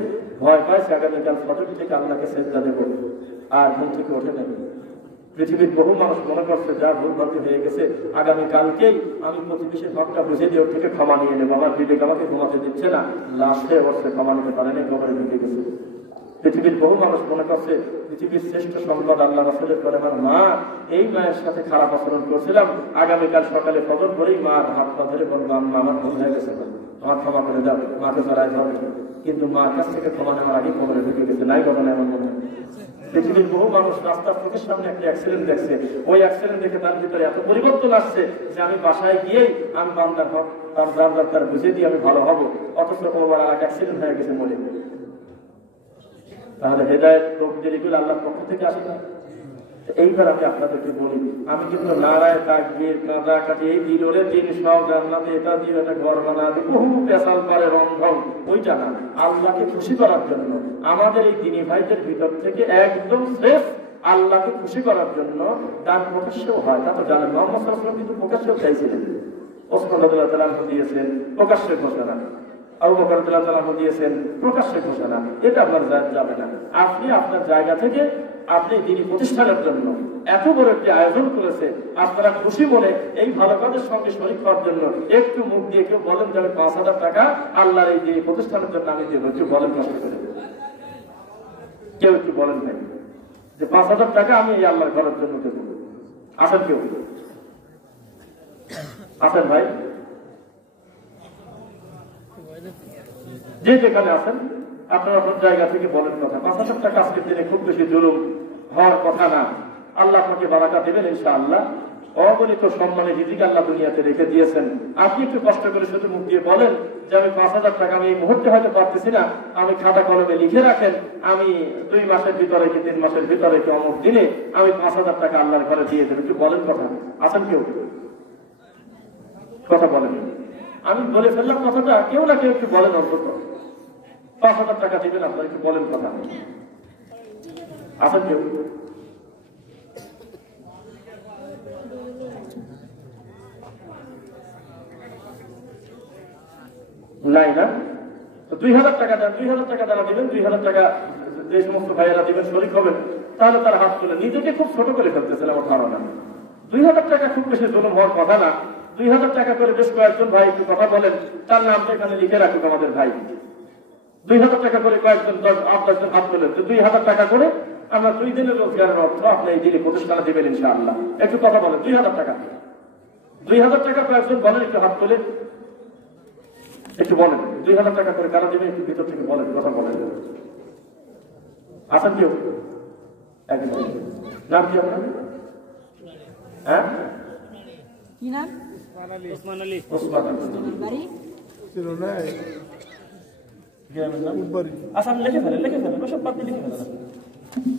ভয় পাইছে, আগামীকাল ফজর থেকে আল্লাহকে সেজদা দেব, আর ঘুম থেকে ওঠে নেবে। পৃথিবীর বহু মানুষ মনে করছে যা ভুল ভ্রান্তি হয়ে গেছে, আগামীকালকেই আমি প্রতিবেশীর হকটা বুঝে দিয়ে ওর থেকে ক্ষমা নিয়ে নেবো, আমার বিবেক আমাকে ঘুমাতে দিচ্ছে না, লাশ হয়ে বসছে, ক্ষমা নিতে পারেনি, কবরে ঢুকে গেছে। পৃথিবীর বহু মানুষ মনে করছে পৃথিবীর শ্রেষ্ঠ সম্পদ আল্লাহ রাসূলের পরে আমার মা, এই মায়ের সাথে খারাপ আচরণ করছিলাম, আগামীকাল সকালে ফজর করেই মার হাত পা ধরে বলবো আম্মা আমার ভুল হয়ে গেছে, আমার ক্ষমা করে দাও, মাকে জড়ায় ধরে। কিন্তু মার কাছ থেকে ক্ষমা নেওয়ার আগে কবরে ঢুকে গেছে। নাই ঘটনা এমন মনে হয়? পৃথিবীর বহু মানুষ রাস্তার চোখের সামনে একটা অ্যাক্সিডেন্ট দেখছে, ওই অ্যাক্সিডেন্ট দেখে তার ভিতরে এত পরিবর্তন আসছে যে আমি বাসায় গিয়েই আমি বান্দার হক তার যার দরকার বুঝে দিয়ে আমি ভালো হবো, অথচ ওর আর অ্যাক্সিডেন্ট হয়ে গেছে মরে। তাহলে হেদায়েত তকদির এগুলো আল্লাহর পক্ষ থেকে আসে না? এইবার আমি আপনাদেরকে বলি, আমি কিন্তু নারায় তাকবীর কাঁদা কাটি এই দিলে দিন সব জান্নাতে এটা দিয়ে একটা ঘর বানা দিই বহু পেশাল পারে রন্ধন, ওইটা না। আল্লাহকে খুশি করার জন্য আমাদের এই দিনী ভাইদের ভিতর থেকে একদম শ্রেষ্ঠ আল্লাহকে খুশি করার জন্য দান প্রকাশ্যেও হয়। তা তো জানেন, মুহাম্মদ সাল্লাল্লাহু আলাইহি ওয়াসাল্লাম কিন্তু প্রকাশ্যেও চাইছিলেন। ওসমান রাদিয়াল্লাহু তাআলা দিয়েছেন প্রকাশ্যে ঘোষণা, আবু বকর রাদিয়াল্লাহু তাআলা দিয়েছেন প্রকাশ্যে ঘোষণা। এটা আপনার যাবে না। আপনি আপনার জায়গা থেকে আপনি দিনী প্রতিষ্ঠানের জন্য এত বড় একটি আয়োজন করেছে, আপনারা খুশি মনে এই ভালো কাজের সঙ্গে শরীক হওয়ার জন্য একটু মুখ দিয়ে কেউ বলেন যে আমি 5,000 টাকা আল্লাহর এই দিনী প্রতিষ্ঠানের জন্য আমি দেবো, একটু বলেন কষ্ট করে। কেউ একটু বলেন ভাই যে 5,000 টাকা আমি এই আল্লাহর ঘরের জন্য দেবো? আসেন কেউ? আসেন ভাই, যে যেখানে আছেন আপনারা আপনার জায়গা থেকে বলেন কথা। 5,000 টাকা আজকের দিনে খুব বেশি জুলুম হওয়ার কথা না। আল্লাহ আপনাকে বারাকা দেবেন ইনশাআল্লাহ। অগণিত সম্মানে রিজিক আল্লাহ দুনিয়াতে রেখে দিয়েছেন। আপনি একটু কষ্ট করে শুধু মুখ দিয়ে বলেন যে আমি 5,000 টাকা আমি এই মুহূর্তে হয়তো পারতেছি না, আমি খাতা কলমে লিখে রাখেন, আমি 2 মাসের ভিতরে কি 3 মাসের ভিতরে কি অমুক দিনে আমি 5,000 টাকা আল্লাহর ঘরে দিয়ে দেবেন। একটু বলেন কথা। আছেন কেউ? কথা বলেন। আমি বলে ফেললাম কথাটা, কেউ না কেউ একটু বলেন অন্তত। 5,000 টাকা দিবেন আপনার, একটু বলেন কথা। আছেন কেউ? নাই না? তো 2000 টাকা দেন, 2000 টাকা যারা দিবেন, 2000 টাকা যে সমস্ত ভাইয়েরা দিবেন শরীক হবেন, তাহলে তার হাত তুলে নিজেকে খুব ছোট করে ফেলতেছেন আমার ধারণা। 2000 টাকা খুব বেশি জুলুম হওয়ার কথা না। 2000 টাকা করে বেশ কয়েকজন ভাই একটু কথা বলেন, তার নামটা এখানে লিখে রাখুক আমাদের ভাই। 2000 টাকা করে কয়েকজন 10-10 হাত তুলেন, 2000 টাকা করে আমরা 2 দিনের রোজগারের অর্থ আপনি এই দিনে প্রতিষ্ঠানে দেবেন ইনশাআল্লাহ। একটু কথা বলেন, 2000 টাকা, 2000 টাকা কয়েকজন বলেন, একটু হাত তুলে একটু বলেন 2000 টাকা করে কারা দেবেন, একটু ভিতর থেকে বলেন, কথা বলেন। আছেন কেউ? একজন নাম কি আপনার? হ্যাঁ, কি নাম? ওসমান আলী। ওসমান আলী বাড়ি আচ্ছা, আপনি লিখে ফেলেন, লিখে ফেলেন, ওসব বাদ দিয়ে লিখে ফেলেন,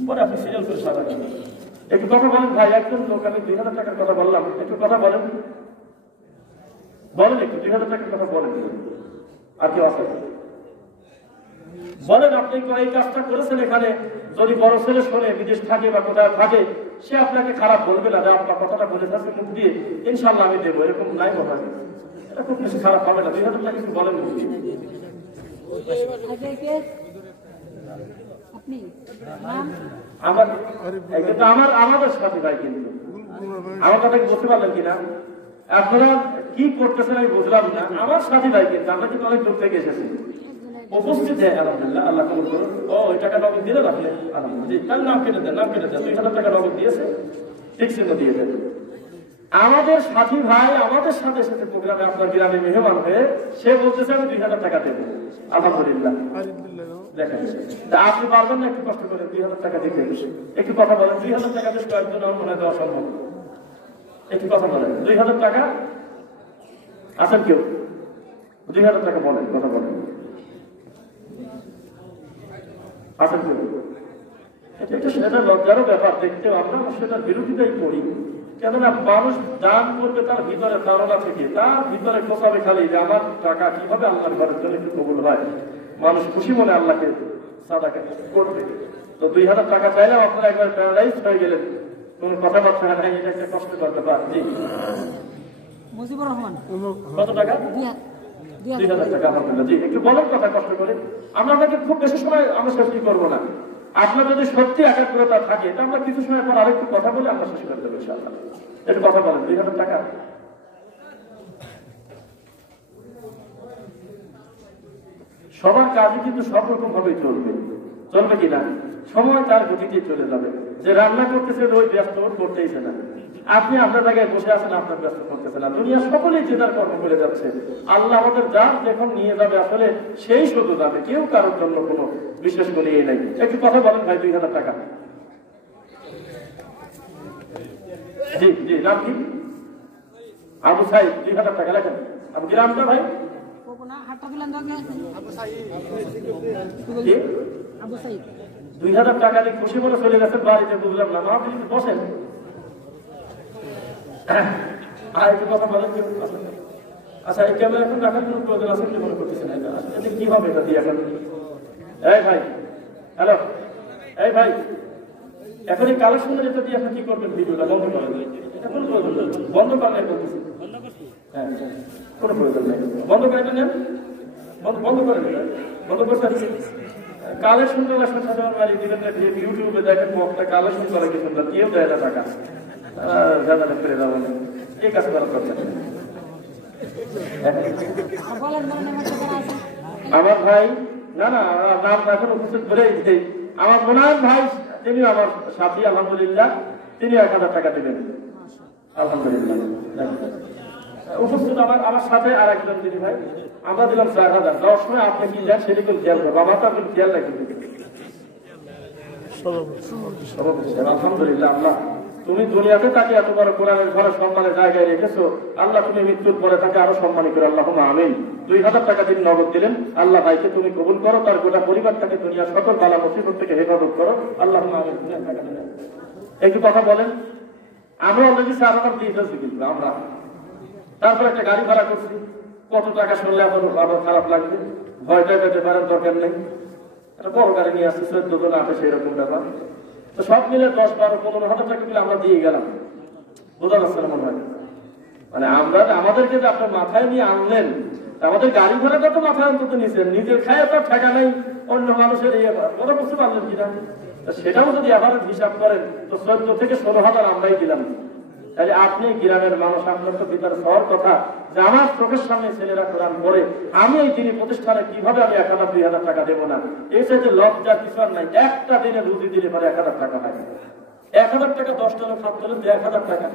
পরে আপনি সিরিয়াল করে সাজাবেন। একটু কথা বলেন ভাই, একজন লোক আমি 2000 টাকার কথা বললাম, একটু কথা বলেন, বলেন একটু 2000 টাকার কথা বলেন। আর কেউ আছে? বলেন আপনি এই কাজটা করেছেন এখানে, যদি বড় ছেলে শোনে, বিদেশ থাকে বা কোথায় থাকে, সে আপনাকে খারাপ বলবে না যে আপনার কথাটা বলে থাকছে মুখ দিয়ে, ইনশাল্লাহ আমি দেবো, এরকম নাই কথা। এটা খুব বেশি খারাপ হবে না। 2000 টাকা কিছু বলেন আমাদের সাথী ভাই, কিন্তু আমার কথা কি বুঝতে পারলেন কিনা? আপনারা কি করতেছেন আমি বুঝলাম না। আমার সাথী ভাই, কিন্তু আমরা কিন্তু অনেক দূর থেকে এসেছি, উপস্থিত হয় আলহামদুলিল্লাহ, আল্লাহ কবুল করুন। ও ওই টাকা নগদ দিলেন আপনি, আলহামদুলিল্লাহ, তার নাম কেটে দেন, নাম কেটে দেন। 2000 টাকা নগদ দিয়েছে, ঠিক চিহ্ন দিয়ে দেন। আমাদের সাথী ভাই আমাদের সাথে সাথে প্রোগ্রামে আপনার গ্রামে মেহমান হয়ে সে বলতেছে আমি 2000 টাকা দেবো, আলহামদুলিল্লাহ। দেখেন আপনি পারবেন না, একটু কষ্ট করে 2000 টাকা দিতে, একটু কথা বলেন। 2000 টাকা বেশ কয়েকজন আমার মনে দেওয়া সম্ভব, একটু কথা বলেন। 2000 টাকা আছেন কেউ? 2000 টাকা বলেন, কথা বলেন, আছেন কেউ? এটা লজ্জারও ব্যাপার, দেখতেও আমরা সেটার বিরোধিতাই করি। কেননা মানুষ দান করবে তার ভিতরে ধারণা থেকে, তার ভিতরে কোথাবে খালি যে আমার টাকা কিভাবে আল্লাহর ঘরের জন্য একটু কবুল হয়, মানুষ খুশি মনে আল্লাহকে সাদাকা করবে। তো 2000 টাকা চাইলে আপনারা একবার প্যারালাইজ হয়ে গেলেন, কোন কথাবার্তা নাই, এটা একটা কষ্টকর ব্যাপার। জি মুজিবুর রহমান, কত টাকা? 2000 টাকা, আলহামদুলিল্লাহ। জি একটু বলেন কথা কষ্ট করে। আমরা আপনাকে খুব বেশি সময় আমরা শেষ করবো না। আপনার যদি সত্যি একাগ্রতা থাকে তা আমরা কিছু সময় পর আরেকটু কথা বলে আমরা শেষ করে দেবো ইনশাআল্লাহ। একটু কথা বলেন। 2000 টাকা সবার কাজে কিন্তু সব রকম ভাবে চলবে, চলবে কিনা? সময় তার গতিতে চলে যাবে। যে রান্না করতেছে ওই ব্যস্ত করতেইছে না, আপনি আপনার জায়গায় বসে আছেন, আপনার ব্যস্ত করতেছে না। দুনিয়া সকলেই যে যার কর্ম করে যাচ্ছে। আল্লাহ আমাদের যার যখন নিয়ে যাবে আসলে সেই শুধু যাবে, কেউ কারোর জন্য কোনো বিশেষ করে ইয়ে নাই। একটু কথা বলেন ভাই। 2000 টাকা। জি জি, নাম কি? আবু সাইদ। 2000 টাকা লেখেন। আপনি গ্রামটা ভাই? জি 2000 টাকা দিয়ে খুশি মনে চলে গেছেন বাড়িতে, বুঝলাম না। আপনি বসেন, কথা বলেন। আচ্ছা, এই ক্যামেরা এখন রাখার কোনো প্রয়োজন আছে বলে মনে করতেছি না। এটা কি হবে এটা দিয়ে এখন? এই ভাই, হ্যালো, এই ভাই, এখন এই কালেকশনে যেটা দিয়ে এখন কি করবেন? ভিডিওটা বন্ধ করেন। এটা কোনো প্রয়োজন নেই, বন্ধ করেন বলতেছি। হ্যাঁ, কোনো প্রয়োজন নেই, বন্ধ করে নেন, বন্ধ করে নেন, বন্ধ করতে কালেকশন সাধারণ বাড়ি দিবেন না। ইউটিউবে দেখেন একটা কালেকশন করে কিছু না, কেউ দেয় না টাকা, যারা ফিরে যাবো না, এই কাজ করা করছেন। আমার ভাই, না না, নাম এখন উপস্থিত করে আমার মোনায়ন ভাই, তিনি আমার সাথী, আলহামদুলিল্লাহ, তিনি 1000 টাকা দিবেন, আলহামদুলিল্লাহ। উপস্থিত আমার সাথে আর একজন দিদি ভাই, আমরা দিলাম 4000। দেওয়ার সময় আপনি কি দেন সেটা কিন্তু খেয়াল করবো, আমার তো আপনি খেয়াল রাখবেন। আলহামদুলিল্লাহ, আল্লাহ তুমি দুনিয়াতে তাকে এত বড় কোরআনের ঘরে সম্মানের জায়গায় রেখেছো, আল্লাহ তুমি মৃত্যুর পরে তাকে আরো সম্মানী করো, আল্লাহ আমিন। 2000 টাকা তিনি নগদ দিলেন, আল্লাহ ভাইকে তুমি কবুল করো, তার গোটা পরিবারটাকে দুনিয়ার সকল বালা মুসিবত থেকে হেফাজত করো, আল্লাহ আমিন। একটু কথা বলেন। আমরা অলরেডি 4000 দিয়ে ফেলছি, কিন্তু আমরা তারপর একটা গাড়ি ভাড়া করছি। কত টাকা শুনলে আবার খারাপ লাগবে, ভয়টা পেতে পারেন, দরকার নেই। একটা বড় গাড়ি নিয়ে আসছি, 14 জন আসে, সেরকম ব্যাপার। তো সব মিলে 10, 12, 15,000 টাকা মিলে আমরা দিয়ে গেলাম। বোঝা যাচ্ছে না মনে হয়? মানে আমরা আমাদেরকে যে আপনার মাথায় নিয়ে আনলেন, আমাদের গাড়ি ভাড়াটা তো মাথায় অন্তত নিচ্ছেন, নিজের খায় তো ঠেকা নাই, অন্য মানুষের কথা বুঝতে পারলেন কিনা? সেটাও যদি আবার হিসাব করেন তো 14 থেকে 16,000 আমরাই দিলাম। তাহলে আপনি গ্রামের মানুষ, আপনার তো ভিতরে হওয়ার কথা যে আমার চোখের সামনে ছেলেরা কোরআন পড়ে, আমি এই দিনই প্রতিষ্ঠানে কিভাবে আমি 1,000-2,000 টাকা দেবো না? এই সাথে লজ্জার কিছু আর নাই। একটা দিনে রুজি দিলে পরে 1,000 টাকা হয়, 1,000 টাকা 10টা লোক হাত তোলেন 1,000 টাকা।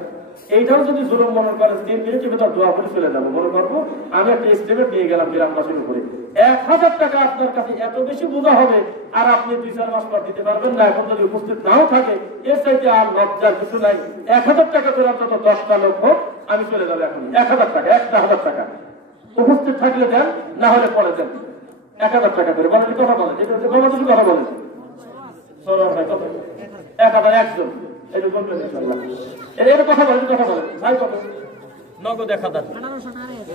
এইটাও যদি জুলুম মনে করেন 3 মিনিটের ভেতর দোয়া করে চলে যাবো, মনে করবো আমি একটা এস্টিমেট নিয়ে গেলাম গ্রামবাসীর উপরে, 1,000 টাকা আপনার কাছে এত বেশি বোঝা হবে আর আপনি 2-4 মাস পর দিতে পারবেন না। এখন যদি উপস্থিত নাও থাকে এর চাইতে আর লজ্জার কিছু নাই। 1,000 টাকা করে অন্তত 10টা লোক হোক, আমি চলে যাবো এখন। 1,000 টাকা, 1,000 টাকা উপস্থিত থাকলে দেন, না হলে পরে দেন। 1,000 টাকা করে বলেন, কথা বলেন, এটা হচ্ছে কথা বলেন। চলো ভাই কত? 1,000 একজন, এটা বলবেন ইনশাআল্লাহ। এর কথা বলেন ভাই, কত? নগদ 1,000,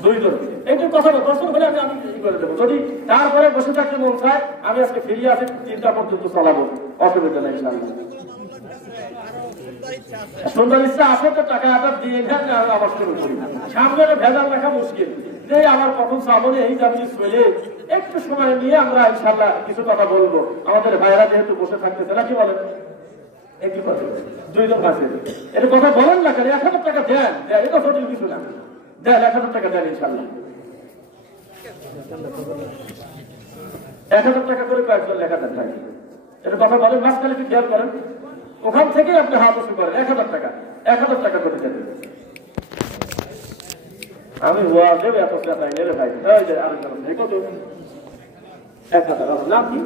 2 জন। এইটার কথা বল, দর্শন হলে আমি করে দেবো। যদি তারপরে বসে থাকতে মন চায়, আমি আজকে ফিরিয়ে আসি 3টা পর্যন্ত চালাবো, অসুবিধা নেই ইনশাআল্লাহ। সুন্দর ইচ্ছা আছে তো টাকা আবার দিয়ে দেন, আবার শুরু করি। সামনে ভেজাল রাখা মুশকিল, যে আমার কখন সামনে এই যাচ্ছি চলে, একটু সময় নিয়ে আমরা ইনশাআল্লাহ কিছু কথা বলবো। আমাদের ভাইরা যেহেতু বসে থাকতেছে নাকি বলেন, একটু কথা 2 জন আছে, এটা কথা বলেন না কেন? 1,000 টাকা দেন, এটা সঠিক কিছু না, দেন 1,000 টাকা দেন ইনশাআল্লাহ। 1,000 টাকা করে কয়েকজন লেখা দেন ভাই, এটা কথা বলেন। মাঝখানে কি খেয়াল করেন, ওখান থেকে আপনি হাত উঁচু করেন। 1,000 টাকা, 1,000 টাকা করে দেন। আমি ওয়াজেব এত টাকা নেই রে ভাই, এই যে আরেকজন কত? 1,000 নাম কি?